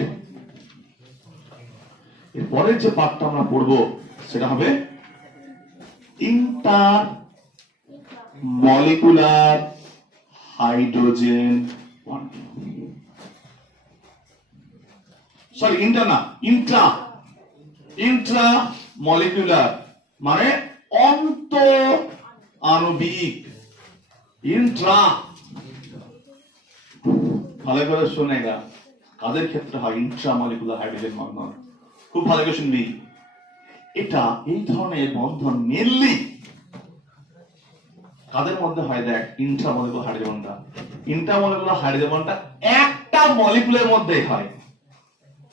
এর পরের যে পার্টটা আমরা পড়বো সেটা হবে inter molecular hydrogen bonding. Sorry, inter না, ইন্ট্রা। ইন্ট্রা মলিকুলার মানে অন্ত আণবিক। ইন্ট্রা, ভালো করে শোনেগা, কাদের ক্ষেত্রে হয় ইন্ট্রা মলিকুলার হাইড্রোজেন বন্ধন? খুব ভালো করে শুনবি। এটা এই ধরনের বন্ধন মেনলি কাদের মধ্যে হয়? দেখ, ইন্ট্রা মলিকুলার হাইড্রোজেন বন্ডটা, ইন্ট্রা মলিকুলার হাইড্রোজেন বন্ডটা একটা মলিকুলের মধ্যে হয়।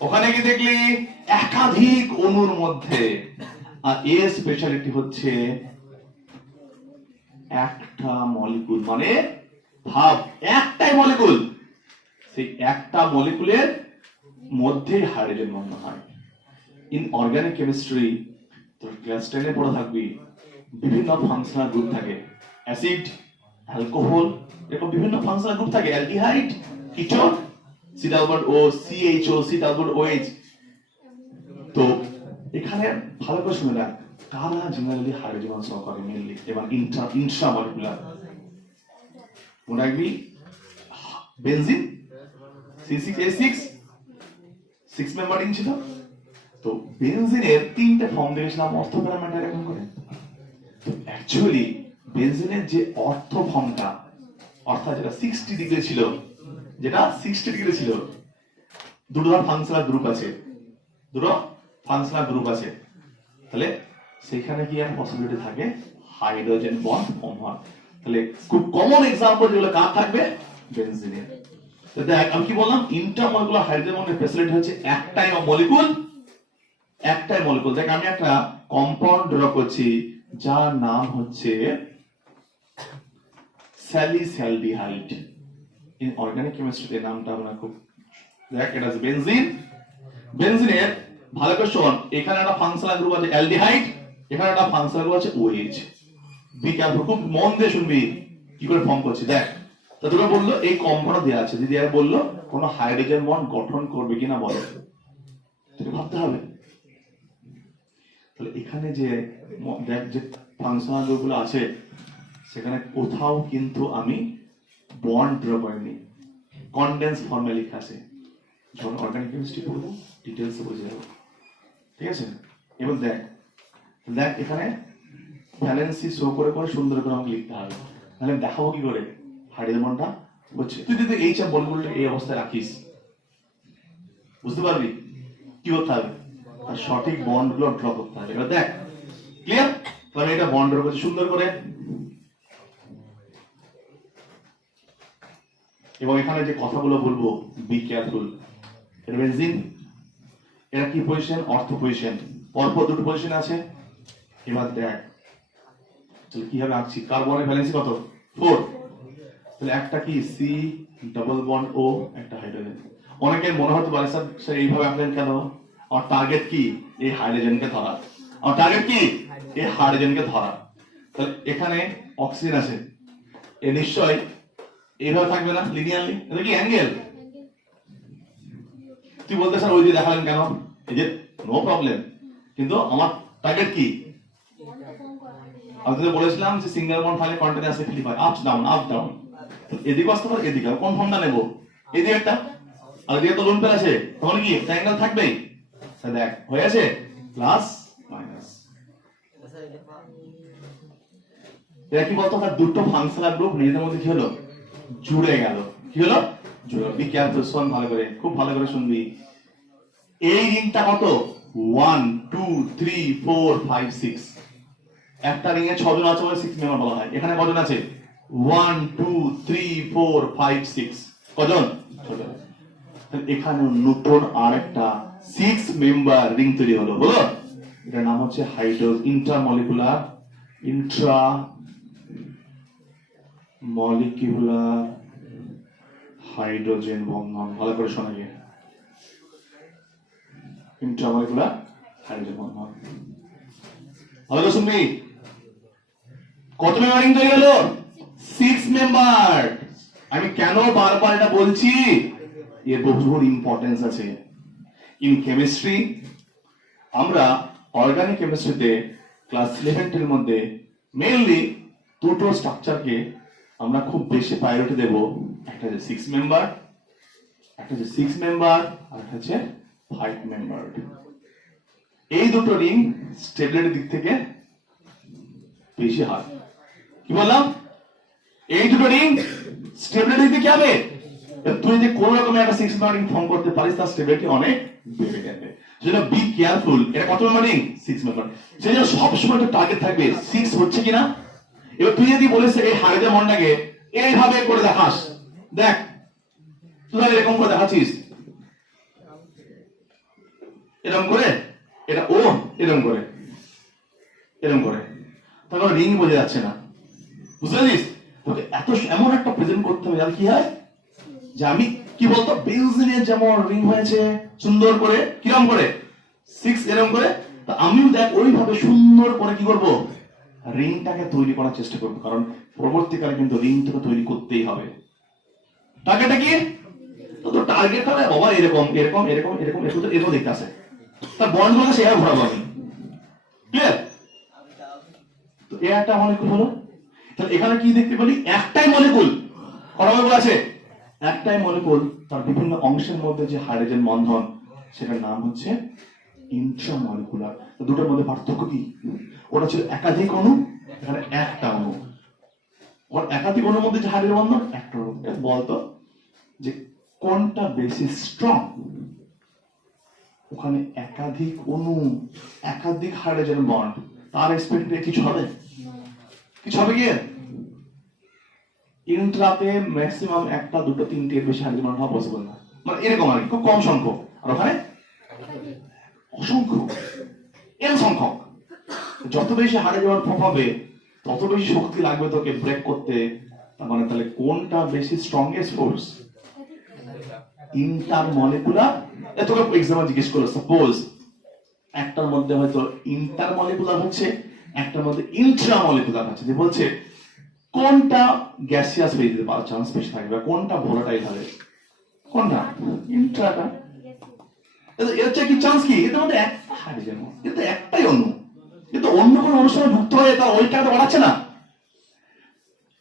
ওখানে কি দেখলি? একাধিক অণুর মধ্যে। আর এর স্পেশালিটি হচ্ছে একটা মলিকুল, মানে ভাব একটাই মলিকুল, সেই একটা মলিকুলের মধ্যে হাইড্রোজেন বন্ধন হয়। ইন অর্গানিক কেমিস্ট্রি তোর ক্লাস 10 এ পড়া থাকবি, বিভিন্ন ফাংশনাল গ্রুপ থাকে, অ্যাসিড, অ্যালকোহল, এরকম বিভিন্ন ফাংশনাল গ্রুপ থাকে, aldehyde, ketone, C double O, CHO, C double OH. তো এখানে ভালো করে শুনে রাখ, কারা জেনারেলি হাইড্রোজেন বন্ধন সহ করে মেইনলি, এবং ইন্ট্রামলিকুলার। মনে রাখবি, বেনজিন C6H6 6 মেম্বার রিং ছিল। তো বেনজিনের তিনটে ফর্ম দেখেছিলাম অর্থ প্যারামিটার এরকম করে। তো অ্যাকচুয়ালি বেনজিনের যে অর্থ ফর্মটা, অর্থাৎ যেটা 60 ডিগ্রি ছিল, যেটা 60 ডিগ্রি ছিল, দুটো ফাংশনাল গ্রুপ আছে, দুটো ফাংশনাল গ্রুপ আছে, তাহলে সেখানে কি একটা পসিবিলিটি থাকে হাইড্রোজেন বন্ড ফর্ম হয়। তাহলে খুব কমন এক্সাম্পল যেগুলো কার থাকবে? বেনজিনের। দেখ আমি কি বললাম, ইন্টারমলিকুলার হাইড্রোজেন বন্ডের ফ্যাসিলিটি হচ্ছে একটাই মলিকুল, একটাই মলিকুল। দেখ আমি একটা কম্পাউন্ড ড্র করছি যার নাম হচ্ছে স্যালিসালডিহাইড। ইন অর্গানিক কেমিস্ট্রিতে নামটা আমরা খুব, দেখ এটা আছে বেনজিন। বেনজিনের ভালো করে শোন, এখানে একটা ফাংশনাল গ্রুপ আছে অ্যালডিহাইড, এখানে একটা ফাংশনাল গ্রুপ আছে ওএইচ। বি কেয়ারফুল, খুব মন দিয়ে শুনবি কি করে ফর্ম করছি। দেখ তো তোরা বললো এই কম্পাউন্ড দেওয়া আছে, দিদি আর বললো কোন হাইড্রোজেন বন্ড গঠন করবে কিনা বলো, তোকে ভাবতে হবে। তাহলে এখানে যে দেখ যে ফাংশনাল গ্রুপগুলো আছে, সেখানে কোথাও কিন্তু আমি বন্ড ড্র করিনি, কনডেন্স ফর্মে লেখা আছে। যখন অর্গানিক কেমিস্ট্রি পড়বো ডিটেইলসে বুঝে যাবো, ঠিক আছে? এবার দেখ, দেখ এখানে ভ্যালেন্সি শো করে করে সুন্দর করে আমাকে লিখতে হবে, তাহলে দেখাবো কি করে হাইড্রোজেন বন্ডটা হচ্ছে। তুই যদি এই চাপ বলগুলো এই অবস্থায় রাখিস, বুঝতে পারবি কি করতে হবে, আর সঠিক বন্ড গুলো ড্র করতে হবে। এবার দেখ ক্লিয়ার? তাহলে এটা বন্ড ড্র করছি সুন্দর করে, এবং এখানে যে কথাগুলো বলবো বি কেয়ারফুল। এটা বেনজিন, এটা কি পজিশন? অর্থ পজিশন, পরপর দুটো পজিশন আছে। এবার দেখ তাহলে কিভাবে আঁকছি, কার্বনের ভ্যালেন্সি কত? 4। তাহলে একটা কি সি ডাবল বন্ড ও, একটা হাইড্রোজেন। অনেকের মনে হতে পারে স্যার এইভাবে আঁকলেন কেন? আর টার্গেট কি? এই হাইড্রোজেনকে ধরা। আর টার্গেট কি? এই হাইড্রোজেনকে ধরা। তাহলে এখানে অক্সিজেন আছে, এ নিশ্চয় এইভাবে থাকবে না লিনিয়ারলি, এটা কি অ্যাঙ্গেল? তুই বলতে স্যার ওই যে দেখালেন কেন? এই যে নো প্রবলেম, কিন্তু আমার টার্গেট কি? আমি তোদের বলেছিলাম যে সিঙ্গেল বন্ড থাকলে কন্টিনিউয়াসলি ফ্লিপ হয়, আপ ডাউন আপ ডাউন। এদিকে আসতে পারে, এদিকে কোন ফর্মটা নেব? এদিকে একটা, আর এদিকে তো লোন পেল আছে, তখন কি ট্রায়াঙ্গেল থাকবেই। দেখ হয়ে আছে প্লাস মাইনাস। এটা কি বলতো, তার দুটো ফাংশনাল গ্রুপ নিজেদের মধ্যে কি হলো? জুড়ে গেল। কি হলো? জুড়ে। বি কেয়ারফুল, শোন ভালো করে, খুব ভালো করে শুনবি। এই রিংটা কত? 1 2 3 4 5 6। একটা রিং এ 6 জন আছে বলে 6 মেম্বার বলা হয়। এখানে কজন আছে? 1 2 3 4 5 6। কজন? 6 জন। তাহলে এখানে নতুন আরেকটা 6 মেম্বার রিং তৈরি হলো, হলো? এটার নাম হচ্ছে ইন্ট্রামলিকুলার হাইড্রোজেন বন্ধন। ভালো করে শোনা গিয়ে, ইন্ট্রামলিকুলার হাইড্রোজেন বন্ধন। ভালো করে শুনবি। কত মেম্বার রিং তৈরি হলো? 6 মেম্বার। আমি কেন বারবার এটা বলছি, এর বহু ইম্পর্টেন্স আছে। ইন কেমিস্ট্রি, আমরা অর্গানিক কেমিস্ট্রিতে ক্লাস 11 এর মধ্যে মেইনলি দুটো স্ট্রাকচারকে আমরা খুব বেশি প্রায়োরিটি দেব। একটা হচ্ছে 6 মেম্বার, একটা হচ্ছে 6 মেম্বার, আর একটা হচ্ছে 5 মেম্বার। এই দুটো রিং স্টেবিলিটির দিক থেকে বেশি হয়। কি বললাম? এই দুটো রিং স্টেবিলিটির দিকে হবে। তুই যে কোন রকমের একটা 6 মেম্বার রিং ফর্ম করতে পারিস, তার স্টেবিলিটি অনেক বেড়ে যাবে। সেজন্য বি কেয়ারফুল। এটা কত মেম্বার রিং? 6 মেম্বার। সেজন্য সবসময় একটা টার্গেট থাকবে 6 হচ্ছে কিনা। এবার তুই যদি বলিস এই হাইড্রোজেন বন্ডটাকে এইভাবে করে দেখাস, দেখ তুই এরকম করে দেখাচ্ছিস, এরকম করে, এটা ও এরকম করে, এরকম করে, তাহলে রিং বোঝা যাচ্ছে না। বুঝতে পারছিস? তোকে এত এমন একটা প্রেজেন্ট করতে হবে যাতে কি হয়, যে আমি কি বলতো বেনজিনের যেমন রিং হয়েছে সুন্দর করে, কিরকম করে 6 এরকম করে, তা আমিও দেখ ওইভাবে সুন্দর করে কি করব, রিংটাকে তৈরি করার চেষ্টা করব। কারণ পরবর্তীকালে কিন্তু রিং তো তৈরি করতেই হবে। টার্গেটটা কি? তো টার্গেট হবে বাবা এরকম এরকম এরকম এরকম এরকম দেখতে আসে, তার বন্ডগুলো সেভাবে ঘোরাবো আমি। ক্লিয়ার? তো এ একটা মলিকুল হলো। তাহলে এখানে কি দেখতে পারি? একটাই মলিকুল। কটা মলিকুল আছে? একটাই মলিকুল, তার বিভিন্ন অংশের মধ্যে যে হাইড্রোজেন বন্ধন, সেটার নাম হচ্ছে ইন্ট্রামলিকুলার। দুটোর মধ্যে পার্থক্য কি? ওটা ছিল একাধিক অণু, এখানে একটা অণু। ওর একাধিক অণুর মধ্যে যে হাইড্রোজেন বন্ধন একটা অণু। বলতো যে কোনটা বেশি স্ট্রং? ওখানে একাধিক অণু, একাধিক হাইড্রোজেন বন্ড, তার এক্সপেক্টে কিছু হবে? কিছু হবে কি? ইন্ট্রাতে ম্যাক্সিমাম একটা দুটো তিনটে এর বেশি হাইড্রোজেন বন্ড হওয়া পসিবল না, মানে এরকম আর কি, খুব কম সংখ্যক। আর ওখানে অসংখ্য, এন সংখ্যক। যত বেশি হাইড্রোজেন বন্ড ফর্ম হবে তত বেশি শক্তি লাগবে তোকে ব্রেক করতে। তার মানে তাহলে কোনটা বেশি স্ট্রংগেস্ট ফোর্স? ইন্টারমলিকুলার। তোকে এক্সাম্পল জিজ্ঞেস করলো, সাপোজ একটার মধ্যে হয়তো ইন্টারমলিকুলার হচ্ছে, একটার মধ্যে ইন্ট্রামলিকুলার হচ্ছে, যে বলছে কোনটা গ্যাসিয়াস হয়ে যেতে পারার চান্স বেশি থাকবে, কোনটা ভোলাটাইল হবে? কোনটা? ইন্ট্রাটা। এর চেয়ে কি চান্স কি? এটার মধ্যে একটা হাইড্রোজেন, এটা একটাই অণু, কিন্তু অন্য কোনো অণুর সাথে যুক্ত হয়ে তার ওয়েটটা বাড়াচ্ছে না।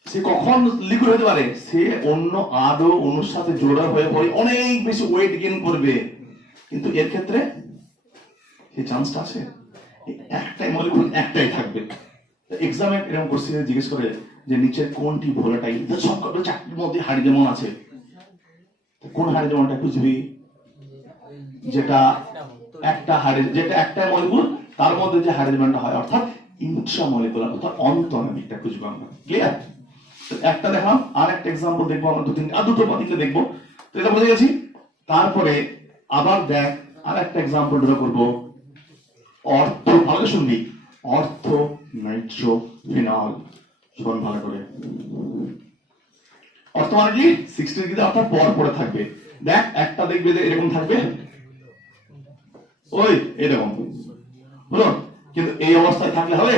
সে কখন লিকুইড হতে পারে? সে অন্য আরো অণুর সাথে জোড়া হয়ে পড়ে অনেক বেশি ওয়েট গেইন করবে, কিন্তু এর ক্ষেত্রে এই চান্সটা আছে একটাই মলিকুল একটাই থাকবে। এক্সামে এরকম কোশ্চেন জিজ্ঞেস করে যে নিচের কোনটি ভোলাটাইল, সবকটা চারটির মধ্যে হাইড্রোজেন আছে, কোন হাইড্রোজেনটা খুঁজবি? যেটা একটা হাইড্রোজেন, যেটা একটা মলিকুল তার মধ্যে যে হাইড্রোজেনটা হয়, অর্থাৎ ইন্ট্রামলিকুলার, অর্থাৎ অন্তরঙ্গিকটা খুঁজবো আমরা। ক্লিয়ার? একটা দেখলাম, আর একটা এক্সাম্পল দেখবো আমরা, দুটো বা তিনটে দেখবো। তো এটা বুঝে গেছি। তারপরে আবার দেখ আর একটা এক্সাম্পল ড্র করবো। অর্থ, ভালো শুনবি, অর্থ নাইট্রোফেনল। শোন ভালো করে। অর্থ মানে কি? 60 ডিগ্রিতে, অর্থাৎ পর পরে থাকবে। দেখ একটা দেখবে যে এরকম থাকবে, ওই এরকম হলো, কিন্তু এই অবস্থায় থাকলে হবে,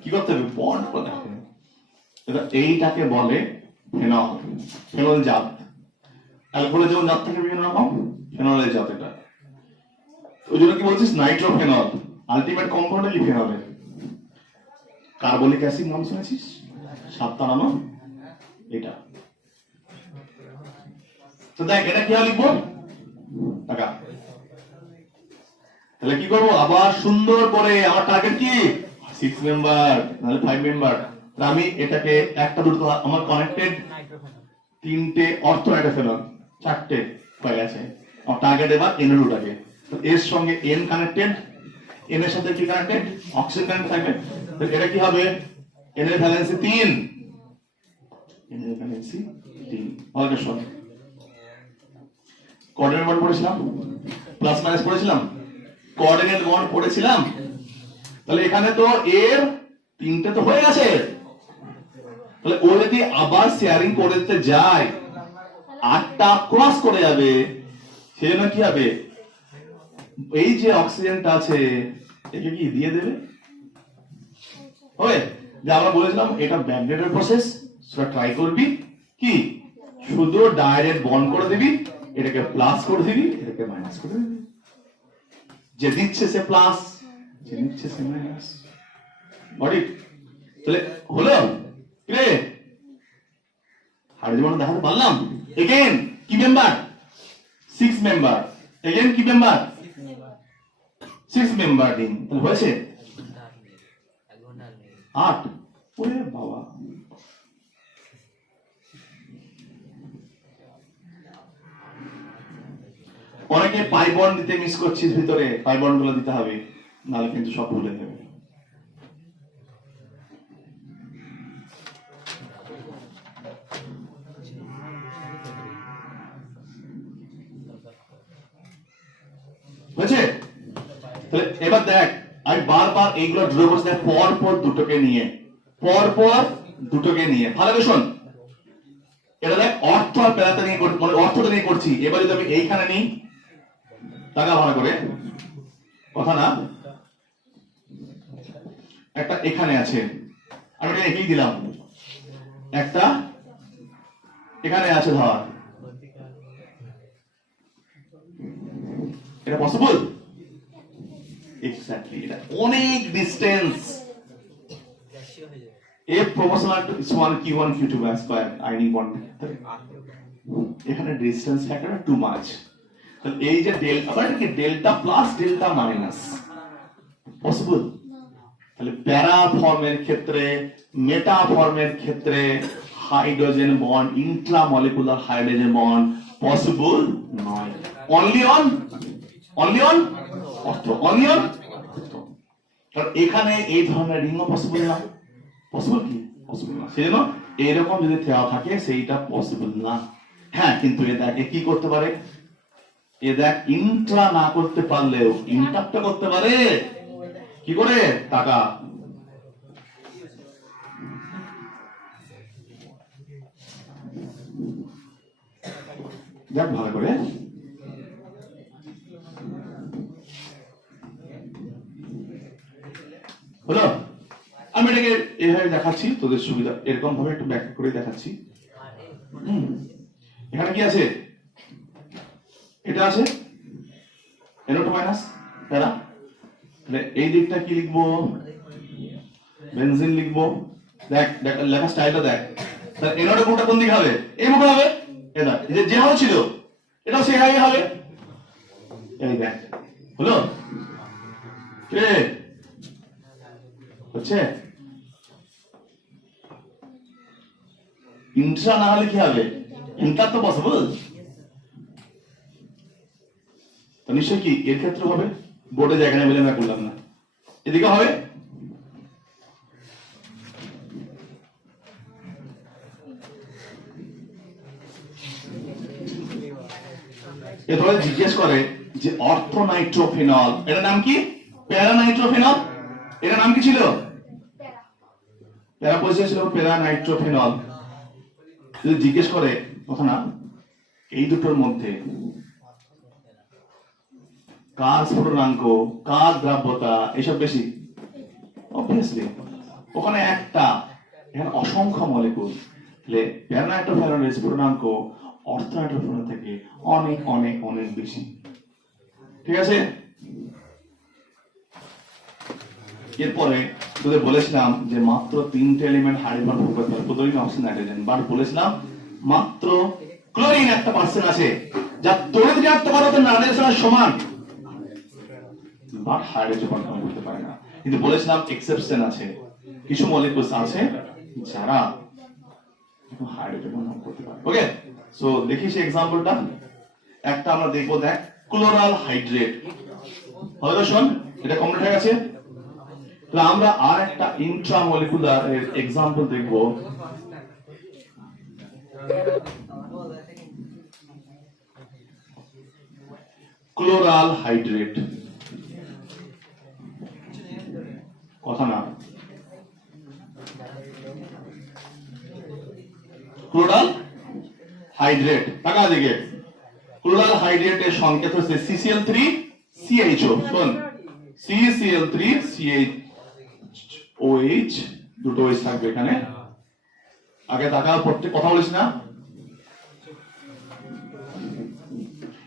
কি করতে হবে? বন্ড করে থাকতে হবে। এইটাকে বলে ফেনল, ফেনল জাত। অ্যালকোহলের যেমন জাত থাকে বিভিন্ন রকম, ফেনলের জাত এটা। ওই জন্য কি বলছিস? নাইট্রোফেনল। আলটিমেট কম্পাউন্ড কি ফেনলের? কার্বলিক অ্যাসিড নাম শুনেছিস? 7 তাড়ানো এটা। তো দেখ এটা কি লিখবো? টাকা। তাহলে কি করবো? আবার সুন্দর করে, আমার টার্গেট কি 6 মেম্বার নাহলে 5 মেম্বার। আমি এটাকে একটা দুটো, আমার কানেক্টেড তিনটে অর্থ নাইট্রোফেনল, চারটে হয়ে গেছে। আমার টার্গেট এবার NO2টাকে, এর সঙ্গে N কানেক্টেড, N এর সাথে কি কানেক্টেড? অক্সিজেন কানেক্ট থাকবে। এটা কি হবে? N এর ভ্যালেন্সি 3, N এর ভ্যালেন্সি 3। ভালো শোন, কোঅর্ডিনেট বন্ড পড়েছিলাম, প্লাস মাইনাস পড়েছিলাম, কোঅর্ডিনেট বন্ড পড়েছিলাম। তাহলে এখানে তো এর তিনটে তো হয়ে গেছে। তাহলে ও যদি আবার শেয়ারিং করতে যায়, 8টা ক্রস করে যাবে, সেজন্য কি হবে? এই যে অক্সিজেনটা আছে একে কি দিয়ে দেবে? হবে? যে আমরা বলেছিলাম এটা ব্যাকডেটেড প্রসেস, সেটা ট্রাই করবি কি শুধু ডাইরেক্ট বন্ড করে দিবি, এটাকে প্লাস করে দিবি, এটাকে মাইনাস করে দিবি। যে দিচ্ছে সে প্লাস, যে নিচ্ছে সে মাইনাস। বডি তাহলে হলো রে হাইড্রোজেন বন্ড দেখাতে পারলাম। এগেইন কি মেম্বার 6 মেম্বার, এগেইন কি মেম্বার 6 মেম্বার রিং। তাহলে হয়েছে 8। ওরে বাবা, অনেকে পাই বন্ড দিতে মিস করছিস, ভিতরে পাই বন্ড গুলো দিতে হবে, নাহলে কিন্তু সব ভুলে যাবে। বুঝছে? তাহলে এবার দেখ, আমি বারবার এইগুলো ড্র করছি, দেখ পর পর দুটোকে নিয়ে, পর পর দুটোকে নিয়ে। ভালো করে শোন, এটা দেখ অর্থ আর পেলাতে নিয়ে করছি, মানে অর্থটা নিয়ে করছি। এবার যদি আমি এইখানে নিই, টাকা ভালো করে, কথা না, একটা এখানে আছে, আমি এটা একেই দিলাম, একটা এখানে আছে, ধর এটা পসিবল? এক্স্যাক্টলি, এটা অনেক distance. A proportional to S1 Q1 Q2 by square ionic bond, এখানে ডিসটেন্স ফ্যাক্টর টু মাচ। তাহলে এই যে ডেল্টা, আবার কি delta plus delta minus possible? তাহলে প্যারা ফর্মের ক্ষেত্রে, মেটা ফর্মের ক্ষেত্রে hydrogen bond, intramolecular hydrogen bond possible নয়। Only on ortho, only on. কারণ এখানে এই ধরনের রিংও পসিবল না, পসিবল কি পসিবল না, সেজন্য এরকম যদি দেওয়া থাকে সেইটা পসিবল না। হ্যাঁ, কিন্তু এ দেখ কি করতে পারে, এ দেখ ইন্ট্রা না করতে পারলেও ইন্টারটা করতে পারে। কি করে? টাকা। দেখ ভালো করে, হলো? আমি এটাকে এভাবে দেখাচ্ছি তোদের সুবিধা, এরকম ভাবে একটু ব্যাখ্যা করে দেখাচ্ছি। এখানে কি আছে? এটা আছে NO2 মাইনাস প্যারা। এই দিকটা কি লিখবো? বেনজিন লিখবো। দেখ দেখ লেখা স্টাইলটা দেখ। তাহলে NO2 কোনটা কোন দিকে হবে? এই মুখে হবে। এটা যে হারে ছিল এটাও সেই হারে হবে। এই দেখ, হলো? কে হচ্ছে? ইন্ট্রা না হলে কি হবে? ইন্টার তো পসিবল। তো নিশ্চয় কি এর ক্ষেত্রে হবে? বোর্ডে জায়গা নেই বলে আমরা করলাম না। এদিকে হবে? এরপরে জিজ্ঞেস করে যে অর্থ নাইট্রোফেনল, এটার নাম কি? প্যারা নাইট্রোফেনল। এটার নাম কি ছিল? প্যারা পজিশন ছিল প্যারা নাইট্রোফেনল। যদি জিজ্ঞেস করে কথা না, এই দুটোর মধ্যে কার স্ফুটনাঙ্ক, কার দ্রাব্যতা এসব বেশি? অবভিয়াসলি ওখানে একটা, এখানে অসংখ্য মলিকুল। তাহলে প্যারা নাইট্রোফেনলের স্ফুটনাঙ্ক অর্থ নাইট্রোফেনল থেকে অনেক অনেক অনেক বেশি। ঠিক আছে? এরপরে তোদের বলেছিলাম যে মাত্র 3টে এলিমেন্ট হাইড্রোজেন ফোর করতে পারে, ক্লোরিন, অক্সিজেন, নাইট্রোজেন। বাট বলেছিলাম মাত্র ক্লোরিন একটা পার্সেন্ট আছে যা তড়িৎ ঋণাত্মকতা নাইট্রোজেনের সমান, বাট হাইড্রোজেন বন্ড করতে পারে না। কিন্তু বলেছিলাম এক্সেপশন আছে, কিছু মলিকুলস আছে যারা হাইড্রোজেন বন্ড করতে পারে। ওকে, সো দেখি সেই एग्जांपलটা। একটা আমরা দেখব, দেখ ক্লোরাল হাইড্রেট। হয়তো শোন, এটা কমপ্লিট হয়ে গেছে। তো আমরা আর একটা ইন্ট্রামলিকুলার এর एग्जांपल দেখব। ক্লোরাল হাইড্রেট, কথা না, ক্লোরাল হাইড্রেট। টাকা দিকে ক্লোরাল হাইড্রেটের সংকেত হচ্ছে CCl3 CHO। শোন, CCl3 CHOH দুটো ওয়েজ থাকবে এখানে। আগে তাকাও, প্রত্যেক কথা বলিস না।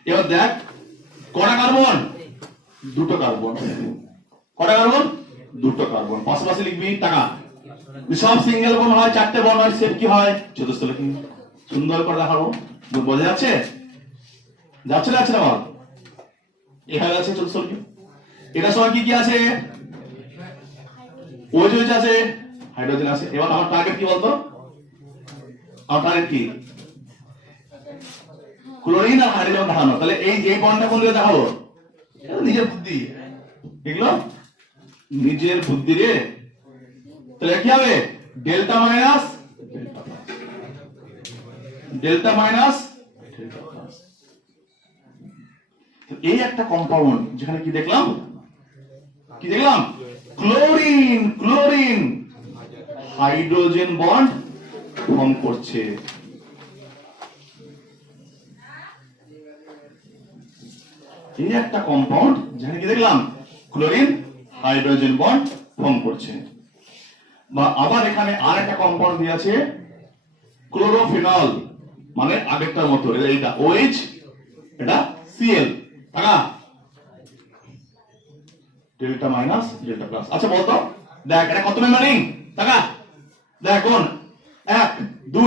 এবার দেখ কটা কার্বন, দুটো কার্বন। কটা কার্বন, দুটো কার্বন। পাশাপাশি লিখবি টাকা। সব সিঙ্গেল বন্ড হয়, চারটে বন্ড হয়, সেট কি হয় চতুস্থলে। কি সুন্দর করে দেখাবো, বোঝা যাচ্ছে? যাচ্ছে যাচ্ছে না বল? এ হয়ে গেছে চতুস্থল কি। এটার সময় কি কি আছে? ওএইচ আছে, হাইড্রোজেন আছে। এবার আমার টার্গেট কি বলতো? আমার টার্গেট কি? ক্লোরিন আর হাইড্রোজেন দেখানো। তাহলে এই বন্ডটা কোন দিকে দেখাবো? নিজের বুদ্ধি, এগুলো নিজের বুদ্ধি রে। তাহলে কি হবে? Delta minus delta minus. এই একটা কম্পাউন্ড যেখানে কি দেখলাম, কি দেখলাম? Chlorine. Chlorine hydrogen bond form করছে। এই একটা কম্পাউন্ড যেখানে কি দেখলাম, ক্লোরিন হাইড্রোজেন বন্ড ফর্ম করছে। বা আবার এখানে আর একটা কম্পাউন্ড দিয়ে আছে ক্লোরোফিনল, মানে আগেরটার মতো। এটা OH, এটা Cl। টাকা ডেল্টা মাইনাস ডেল্টা প্লাস। আচ্ছা বলতো, দেখ এটা কত মেম্বার রিং? টাকা দেখ কোন 1 2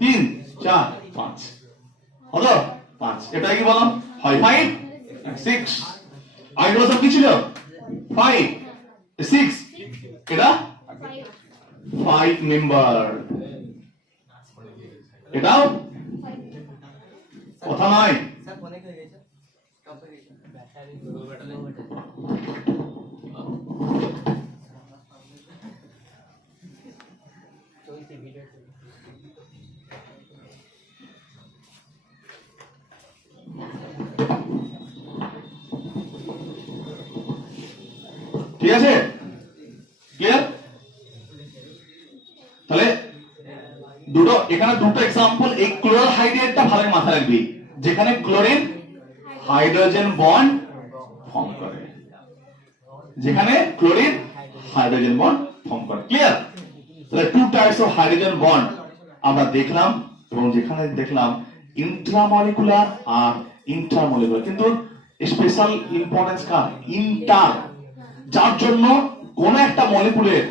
3 4 5 কত? 5। এটা কি বললাম? হয় 5 6। আইডল সব কি ছিল? 5 6। এটা 5 মেম্বার। এটাও কথা নয়। ঠিক আছে, ক্লিয়ার? তাহলে দুটো এখানে দুটো এক্সাম্পল। এই ক্লোরাল হাইড্রেটটা ভালো মাথায় রাখবি, যেখানে ক্লোরিন হাইড্রোজেন বন্ড ফর্ম করে, যেখানে ক্লোরিন হাইড্রোজেন বন্ড ফর্ম করে। ক্লিয়ার? তাহলে two types of hydrogen bond আমরা দেখলাম, এবং যেখানে দেখলাম ইন্ট্রামলিকুলার আর ইন্টারমলিকুলার। কিন্তু স্পেশাল ইম্পর্টেন্স কার? ইন্টার, যার জন্য কোন একটা মলিকুলের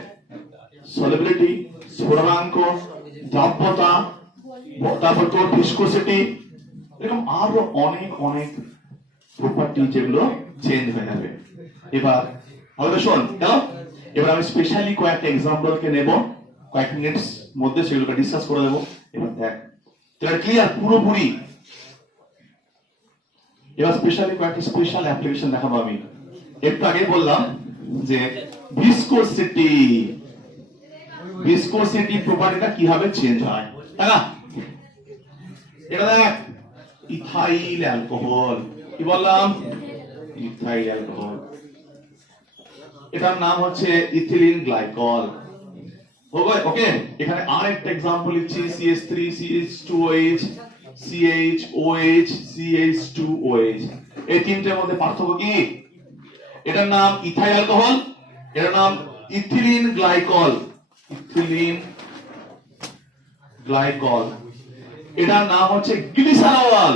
সলিবিলিটি, স্ফুটনাঙ্ক, দ্রব্যতা, তারপর তোর ভিসকোসিটি, এরকম আরো অনেক অনেক প্রপার্টি যেগুলো চেঞ্জ হয়ে যাবে। এবার আমাদের শোন, হ্যালো, এবার আমি স্পেশালি কয়েকটা এক্সাম্পলকে নেব, কয়েক মিনিটস মধ্যে সেগুলোকে ডিসকাস করে দেবো। এবার দেখ তোরা ক্লিয়ার পুরোপুরি। এবার স্পেশালি কয়েকটা স্পেশাল অ্যাপ্লিকেশন দেখাবো আমি। একটু আগে বললাম যে ভিসকোসিটি, ভিসকোসিটি প্রপার্টিটা কিভাবে চেঞ্জ হয়। তাই এটা দেখ, ইথাইল অ্যালকোহল। কি বললাম? Ethyl alcohol. এটার নাম হচ্ছে ইথিলিন গ্লাইকল। ওকে, এখানে আরেকটা एग्जांपल লিখছি, CH3 CH2OH CHOH CH2OH। এই তিনটের মধ্যে পার্থক্য কি? এটার নাম ইথাইল অ্যালকোহল, এটার নাম ইথিলিন গ্লাইকল। Ethylene glycol. এটার নাম হচ্ছে গ্লিসারল।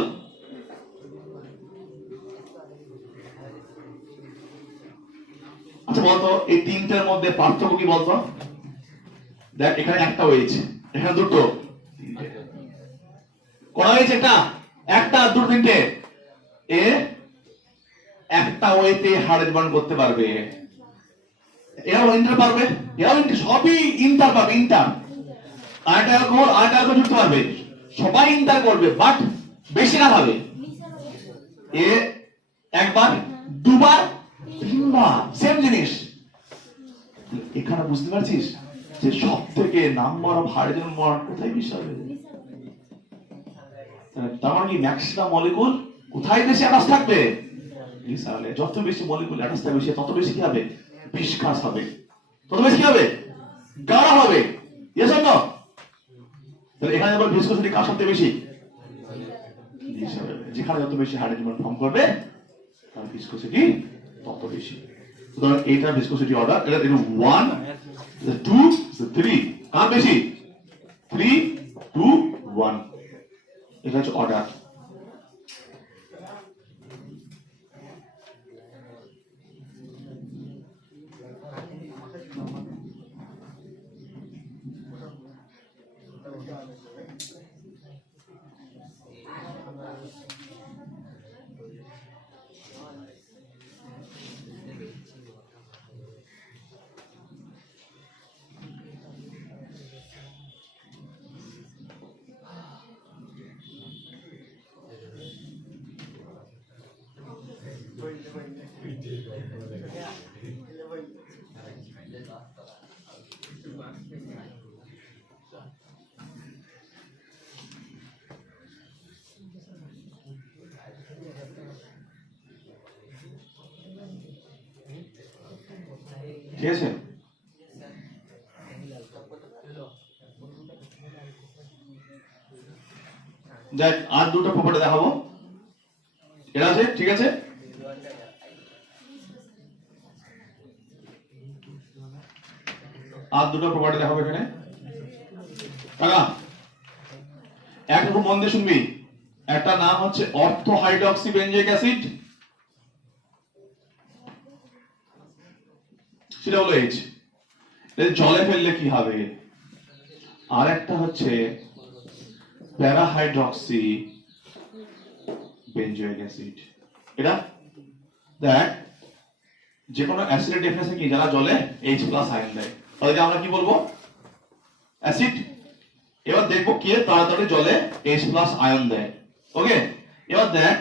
আচ্ছা বলতো, এই তিনটের মধ্যে পার্থক্য কি বলতো? দেখ এখানে একটা OH, এখানে দুটো। কটা হয়েছে? একটা দুটো তিনটে। এ একটা ওয়েতে হাইড্রোজেন বন্ড করতে পারবে, এরাও ইন্টার পারবে, এরাও সবই ইন্টার পাবে। ইন্টার আরেকটা অ্যালকোহল আরেকটা অ্যালকোহল যুক্ত পারবে, সবাই ইন্টার করবে, বাট বেশি না হবে। এ একবার দুবার তিনবার সেম জিনিস। এখানে বুঝতে পারছিস যে সব থেকে নাম্বার অফ হাইড্রোজেন বন্ড কোথায় বেশি হবে? তার মানে কি ম্যাক্সিমাম মলিকুল কোথায় বেশি অ্যাটাচ থাকবে? গ্লিসারলে। যত বেশি মলিকুল অ্যাটাচ থাকবে সে তত বেশি কি হবে? বিস্কাস হবে, তত বেশি কি হবে? গাঢ় হবে। Yes or no? তাহলে এখানে আবার ভিসকোসিটি কার সবচেয়ে বেশি? যেখানে যত বেশি হাইড্রোজেন বন্ড ফর্ম করবে তার ভিসকোসিটি তত বেশি। সুতরাং এইটা ভিসকোসিটি অর্ডার, এটা 1 2 3, কার বেশি 3 2 1, এটা হচ্ছে অর্ডার। ঠিক আছে, দেখ আর দুটো প্রপার্টি দেখাবো, এটা আছে ঠিক আছে। আর দুটো প্রপার্টি দেখাবো এখানে, কাকা একটা খুব মন দিয়ে শুনবি, একটা নাম হচ্ছে অর্থো হাইড্রক্সি বেনজোইক অ্যাসিড, সেটা হলো এইচ, জলে ফেললে কি হবে, আর একটা হচ্ছে প্যারা হাইড্রক্সি বেনজোইক অ্যাসিড। এটা দেখ যে কোনো অ্যাসিডের ডেফিনেশন কি, যারা জলে H+ আয়ন দেয় তাদেরকে আমরা কি বলবো, অ্যাসিড। এবার দেখবো কে তাড়াতাড়ি জলে H+ আয়ন দেয়। ওকে, এবার দেখ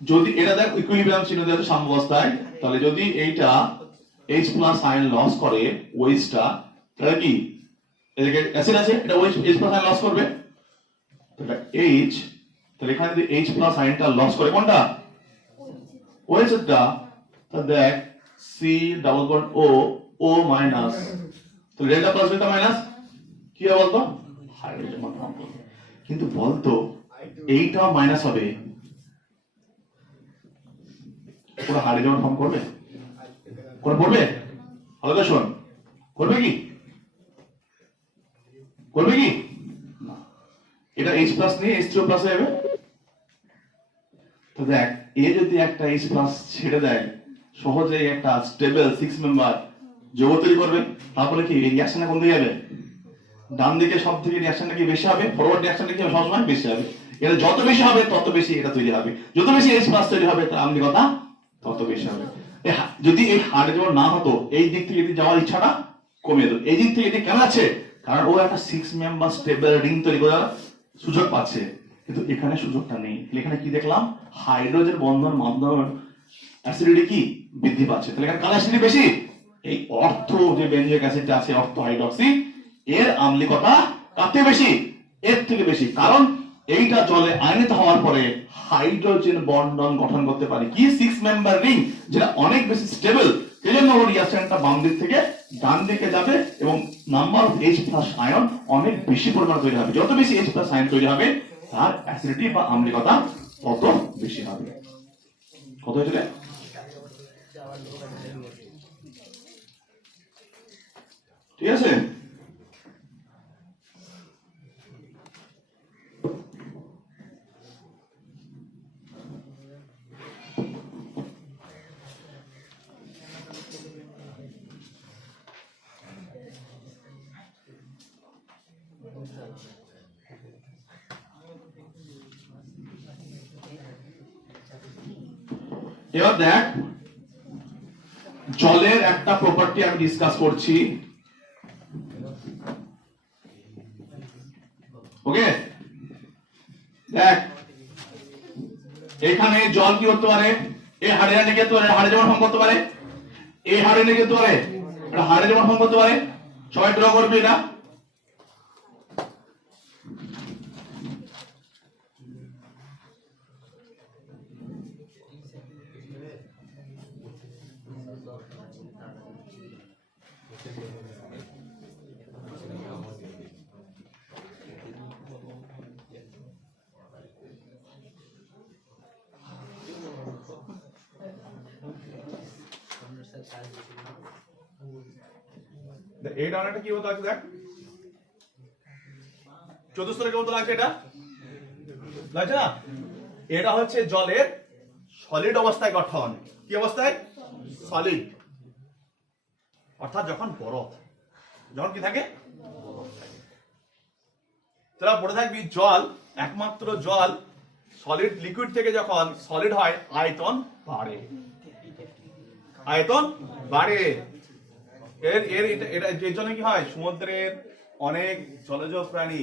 যদি এটা দেখ ইকুইলিব্রিয়াম চিহ্ন দেওয়া আছে সাম্যাবস্থায়, তাহলে যদি এইটা H+ আয়ন লস করে ওএইচটা, তাহলে কি এদিকে অ্যাসিড আছে, এটা H+ আয়ন লস করবে, তাহলে H, তাহলে এখানে যদি H+ আয়নটা লস করে কোনটা ওএইচটা, তাহলে দেখ C double bond O O minus, তাহলে ডেল্টা প্লাস ডেল্টা মাইনাস কি হবে বলতো, হাইড্রোজেন বন্ড ফর্ম করবে। কিন্তু বলতো এইটা মাইনাস হবে, পুরো হাইড্রোজেন ফর্ম করবে, কোন পড়বে আলাদা শোন, করবে কি করবে কি না, এটা H+ নিয়ে H3O+ হয়ে যাবে। তো দেখ এ যদি একটা H+ ছেড়ে দেয়, সহজেই একটা স্টেবল 6 মেম্বার যৌগ তৈরি করবে, তারপরে কি এই রিঅ্যাকশনটা কোন দিকে যাবে, ডান দিকে, সব থেকে রিঅ্যাকশনটা কি বেশি হবে, ফরওয়ার্ড রিঅ্যাকশনটা কি সবসময় বেশি হবে, এটা যত বেশি হবে তত বেশি এটা তৈরি হবে, যত বেশি H+ তৈরি হবে তার আম্লীকতা তত বেশি হবে। যদি এই হাইড্রোজেন না হতো, এই দিক থেকে যদি যাওয়ার ইচ্ছাটা কমে যেত, এই দিক থেকে এটি কেন আছে, কারণ ও একটা 6 মেম্বার স্টেবল রিং তৈরি করার সুযোগ পাচ্ছে, কিন্তু এখানে সুযোগটা নেই। এখানে কি দেখলাম, হাইড্রোজেন বন্ধন মাধ্যমে অ্যাসিডিটি কি বৃদ্ধি পাচ্ছে, তাহলে এখানে কার অ্যাসিডিটি বেশি, এই অর্থো যে বেনজোইক অ্যাসিডটা আছে অর্থো হাইড্রক্সি, এর আম্লীকতা কার থেকে বেশি, এর থেকে বেশি, কারণ এইটা জলে আয়নিত হওয়ার পরে হাইড্রোজেন বন্ডন গঠন করতে পারে কি 6 মেম্বার রিং, যেটা অনেক বেশি স্টেবল, এজন্য ওর রিঅ্যাকশনটা বাম দিক থেকে ডান দিকে যাবে এবং নাম্বার অফ H+ আয়ন অনেক বেশি পরিমাণে তৈরি হবে, যত বেশি H+ আয়ন তৈরি হবে তার অ্যাসিডিটি বা আম্লীকতা তত বেশি হবে। কত হয়েছে রে, ঠিক আছে। এবার দেখ জলের একটা প্রপার্টি আমি ডিসকাস করছি, ওকে। দেখ এখানে জল কি করতে পারে, এই হাইড্রোজেন কি করতে পারে, হাইড্রোজেন ফর্ম করতে পারে, এই হাইড্রোজেন কি করতে পারে, এটা হাইড্রোজেন ফর্ম করতে পারে, সবাই ড্র করবে এটা। এই ডানাটা কি মতো লাগছে দেখ, চতুস্তরে কেমন লাগছে, এটা লাগছে না? এটা হচ্ছে জলের সলিড অবস্থায় গঠন। কি অবস্থায়? সলিড, অর্থাৎ যখন বরফ, যখন কি থাকে তোরা পড়ে থাকবি জল, একমাত্র জল সলিড লিকুইড থেকে যখন সলিড হয় আয়তন বাড়ে, আয়তন বাড়ে। এর এর এটা এর জন্য কি হয়, সমুদ্রের অনেক জলজ প্রাণী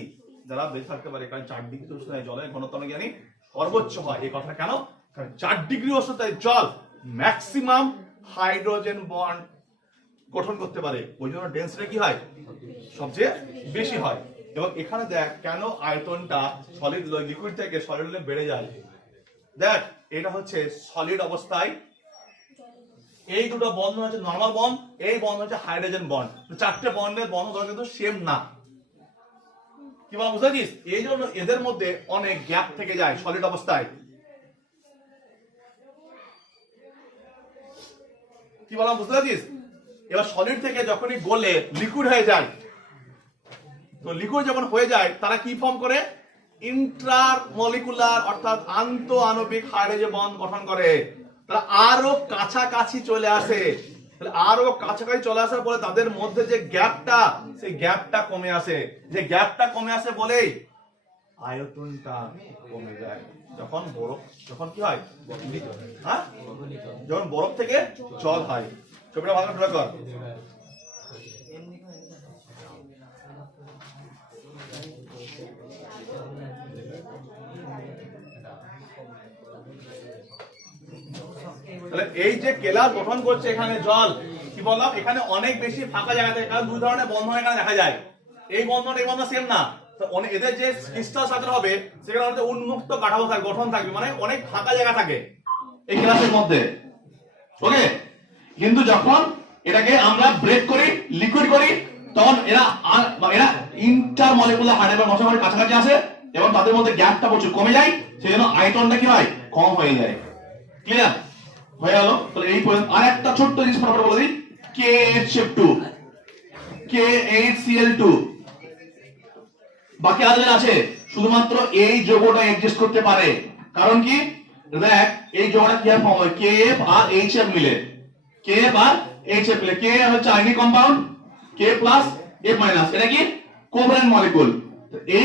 যারা বেঁচে থাকতে পারে, কারণ 4 ডিগ্রি উষ্ণতায় জলের ঘনত্ব জ্ঞানী সর্বোচ্চ হয়। এই কথা কেন? কারণ 4 ডিগ্রি উষ্ণতায় জল ম্যাক্সিমাম হাইড্রোজেন বন্ড গঠন করতে পারে, ওই জন্য ডেন্সিটি কি হয়, সবচেয়ে বেশি হয়। এবং এখানে দেখ কেন আয়তনটা সলিড লিকুইড থেকে সলিডে বেড়ে যায়। দেখ এটা হচ্ছে সলিড অবস্থায় এই দুটো বন্ধন হচ্ছে নরমাল বন্ড, এই বন্ধন হচ্ছে হাইড্রোজেন বন্ড। চারটে বন্ডের বন্ধন ধরে কিন্তু সেম না, কি বল বুঝাচ্ছিস? এই জন্য এদের মধ্যে অনেক গ্যাপ থেকে যায় সলিড অবস্থায়। কি বললাম বুঝতে পারছিস? এবার সলিড থেকে যখনই গলে লিকুইড হয়ে যায়, তো লিকুইড যখন হয়ে যায় তারা কি ফর্ম করে, ইন্ট্রামলিকুলার অর্থাৎ আন্ত আণবিক হাইড্রোজেন বন্ড গঠন করে। তারা আরো কাছাকাছি চলে আসে, তাহলে আরো কাছাকাছি চলে আসার পরে তাদের মধ্যে যে গ্যাপটা, সেই গ্যাপটা কমে আসে। যে গ্যাপটা কমে আসে বলেই আয়তনটা কমে যায়। যখন বরফ, যখন কি হয়, হ্যাঁ, যখন বরফ থেকে জল হয়। ছবিটা ভালো করে কর। তাহলে এই যে কেলাস গঠন করছে এখানে জল, কি বললাম, এখানে অনেক বেশি ফাঁকা জায়গা থাকে, কারণ দুই ধরনের বন্ধন এখানে দেখা যায়। এই বন্ধন এই বন্ধন সেম না, তো এদের যে ক্রিস্টাল সার্কেল হবে সেখানে আমাদের উন্মুক্ত কাঠামো থাকে, গঠন থাকবে, মানে অনেক ফাঁকা জায়গা থাকে এই কেলাসের মধ্যে। ওকে, কিন্তু যখন এটাকে আমরা ব্রেক করি, লিকুইড করি, তখন এরা ইন্টারমলিকুলার হাইড্রোজেন মশামারির কাছাকাছি আসে এবং তাদের মধ্যে গ্যাপটা প্রচুর কমে যায়, সেই জন্য আয়তনটা কি হয়, কম হয়ে যায়। ক্লিয়ার হয়ে গেল? তাহলে এই পর্যন্ত আর একটা ছোট্ট জিনিস ফটাফট বলে দিই, KH2 KHCl2, বাকি আর আছে শুধুমাত্র এই যৌগটা এক্সিস্ট করতে পারে। কারণ কি, দেখ এই যৌগটা কি ফর্ম হয়, KF আর HF মিলে, KF আর HF মিলে, K হচ্ছে ionic compound, K plus F minus, এটা কি কোভ্যালেন্ট মলিকিউল।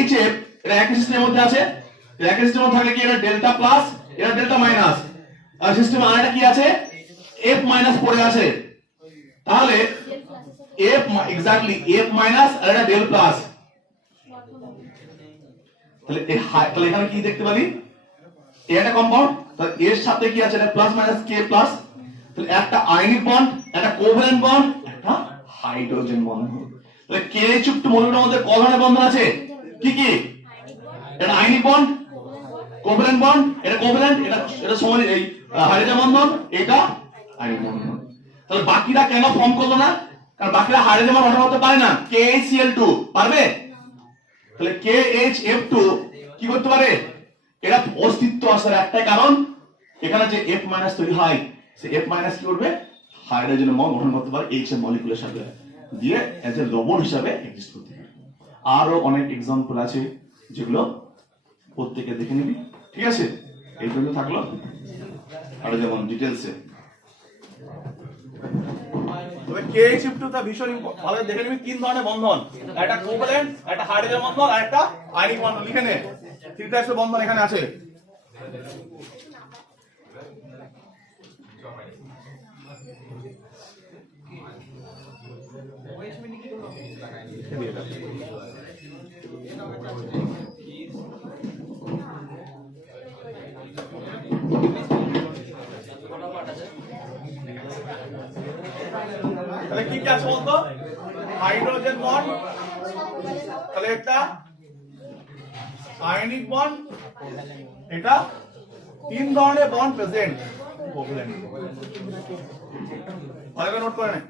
HF এটা একই সিস্টেমের মধ্যে আছে, একই সিস্টেমের মধ্যে থাকলে কি এটা ডেল্টা প্লাস, এটা ডেল্টা মাইনাস, আর সিস্টেমে আরেকটা কি আছে, F মাইনাস পড়ে আছে। তাহলে F এক্স্যাক্টলি F মাইনাস আর এটা ডেল প্লাস। তাহলে এখানে কি দেখতে পারি, এটা কম্পাউন্ড, তাহলে এর সাথে কি আছে, এটা প্লাস মাইনাস K প্লাস, তাহলে একটা আয়নিক বন্ড, একটা কোভ্যালেন্ট বন্ড, একটা হাইড্রোজেন বন্ড। তাহলে KH2 মলিকিউলের মধ্যে কত ধরনের বন্ধন আছে, কি কি, এটা আয়নিক বন্ড, কোভ্যালেন্ট বন্ড, এটা কোভ্যালেন্ট, এটা সমান এই হাইড্রোজেন বন্ধন, এটা আয়নিক বন্ধন। তাহলে বাকিরা কেন ফর্ম করলো না, কারণ বাকিরা হাইড্রোজেন বন্ড গঠন করতে পারে না। KCl2 পারবে, তাহলে KHF2 কি করতে পারে, এটা অস্তিত্ব আসার একটাই কারণ, এখানে যে F মাইনাস তৈরি হয়, সেই F মাইনাস কি করবে, হাইড্রোজেন বন্ড গঠন করতে পারে H মলিকিউলের সাথে দিয়ে এজ এ লবণ হিসাবে এক্সিস্ট করতে পারে। আরো অনেক এক্সাম্পল আছে যেগুলো প্রত্যেকে দেখে নিবি, ঠিক আছে? এই পর্যন্ত থাকলো, আর যেমন ডিটেইলসে তবে KH2 টা ভীষণ ভালো দেখে নিবি, তিন ধরনের বন্ধন, একটা কোভ্যালেন্ট, একটা হাইড্রোজেন বন্ধন, আর একটা আয়নিক বন্ধন। লিখে নে, থ্রি টাইপস বন্ধন এখানে আছে। তাহলে কি কি আছে বলতো, হাইড্রোজেন বন্ড, তাহলে একটা আয়নিক বন্ড, এটা তিন ধরনের বন্ড প্রেজেন্ট, কোভ্যালেন্ট। ভালো করে নোট করে নে।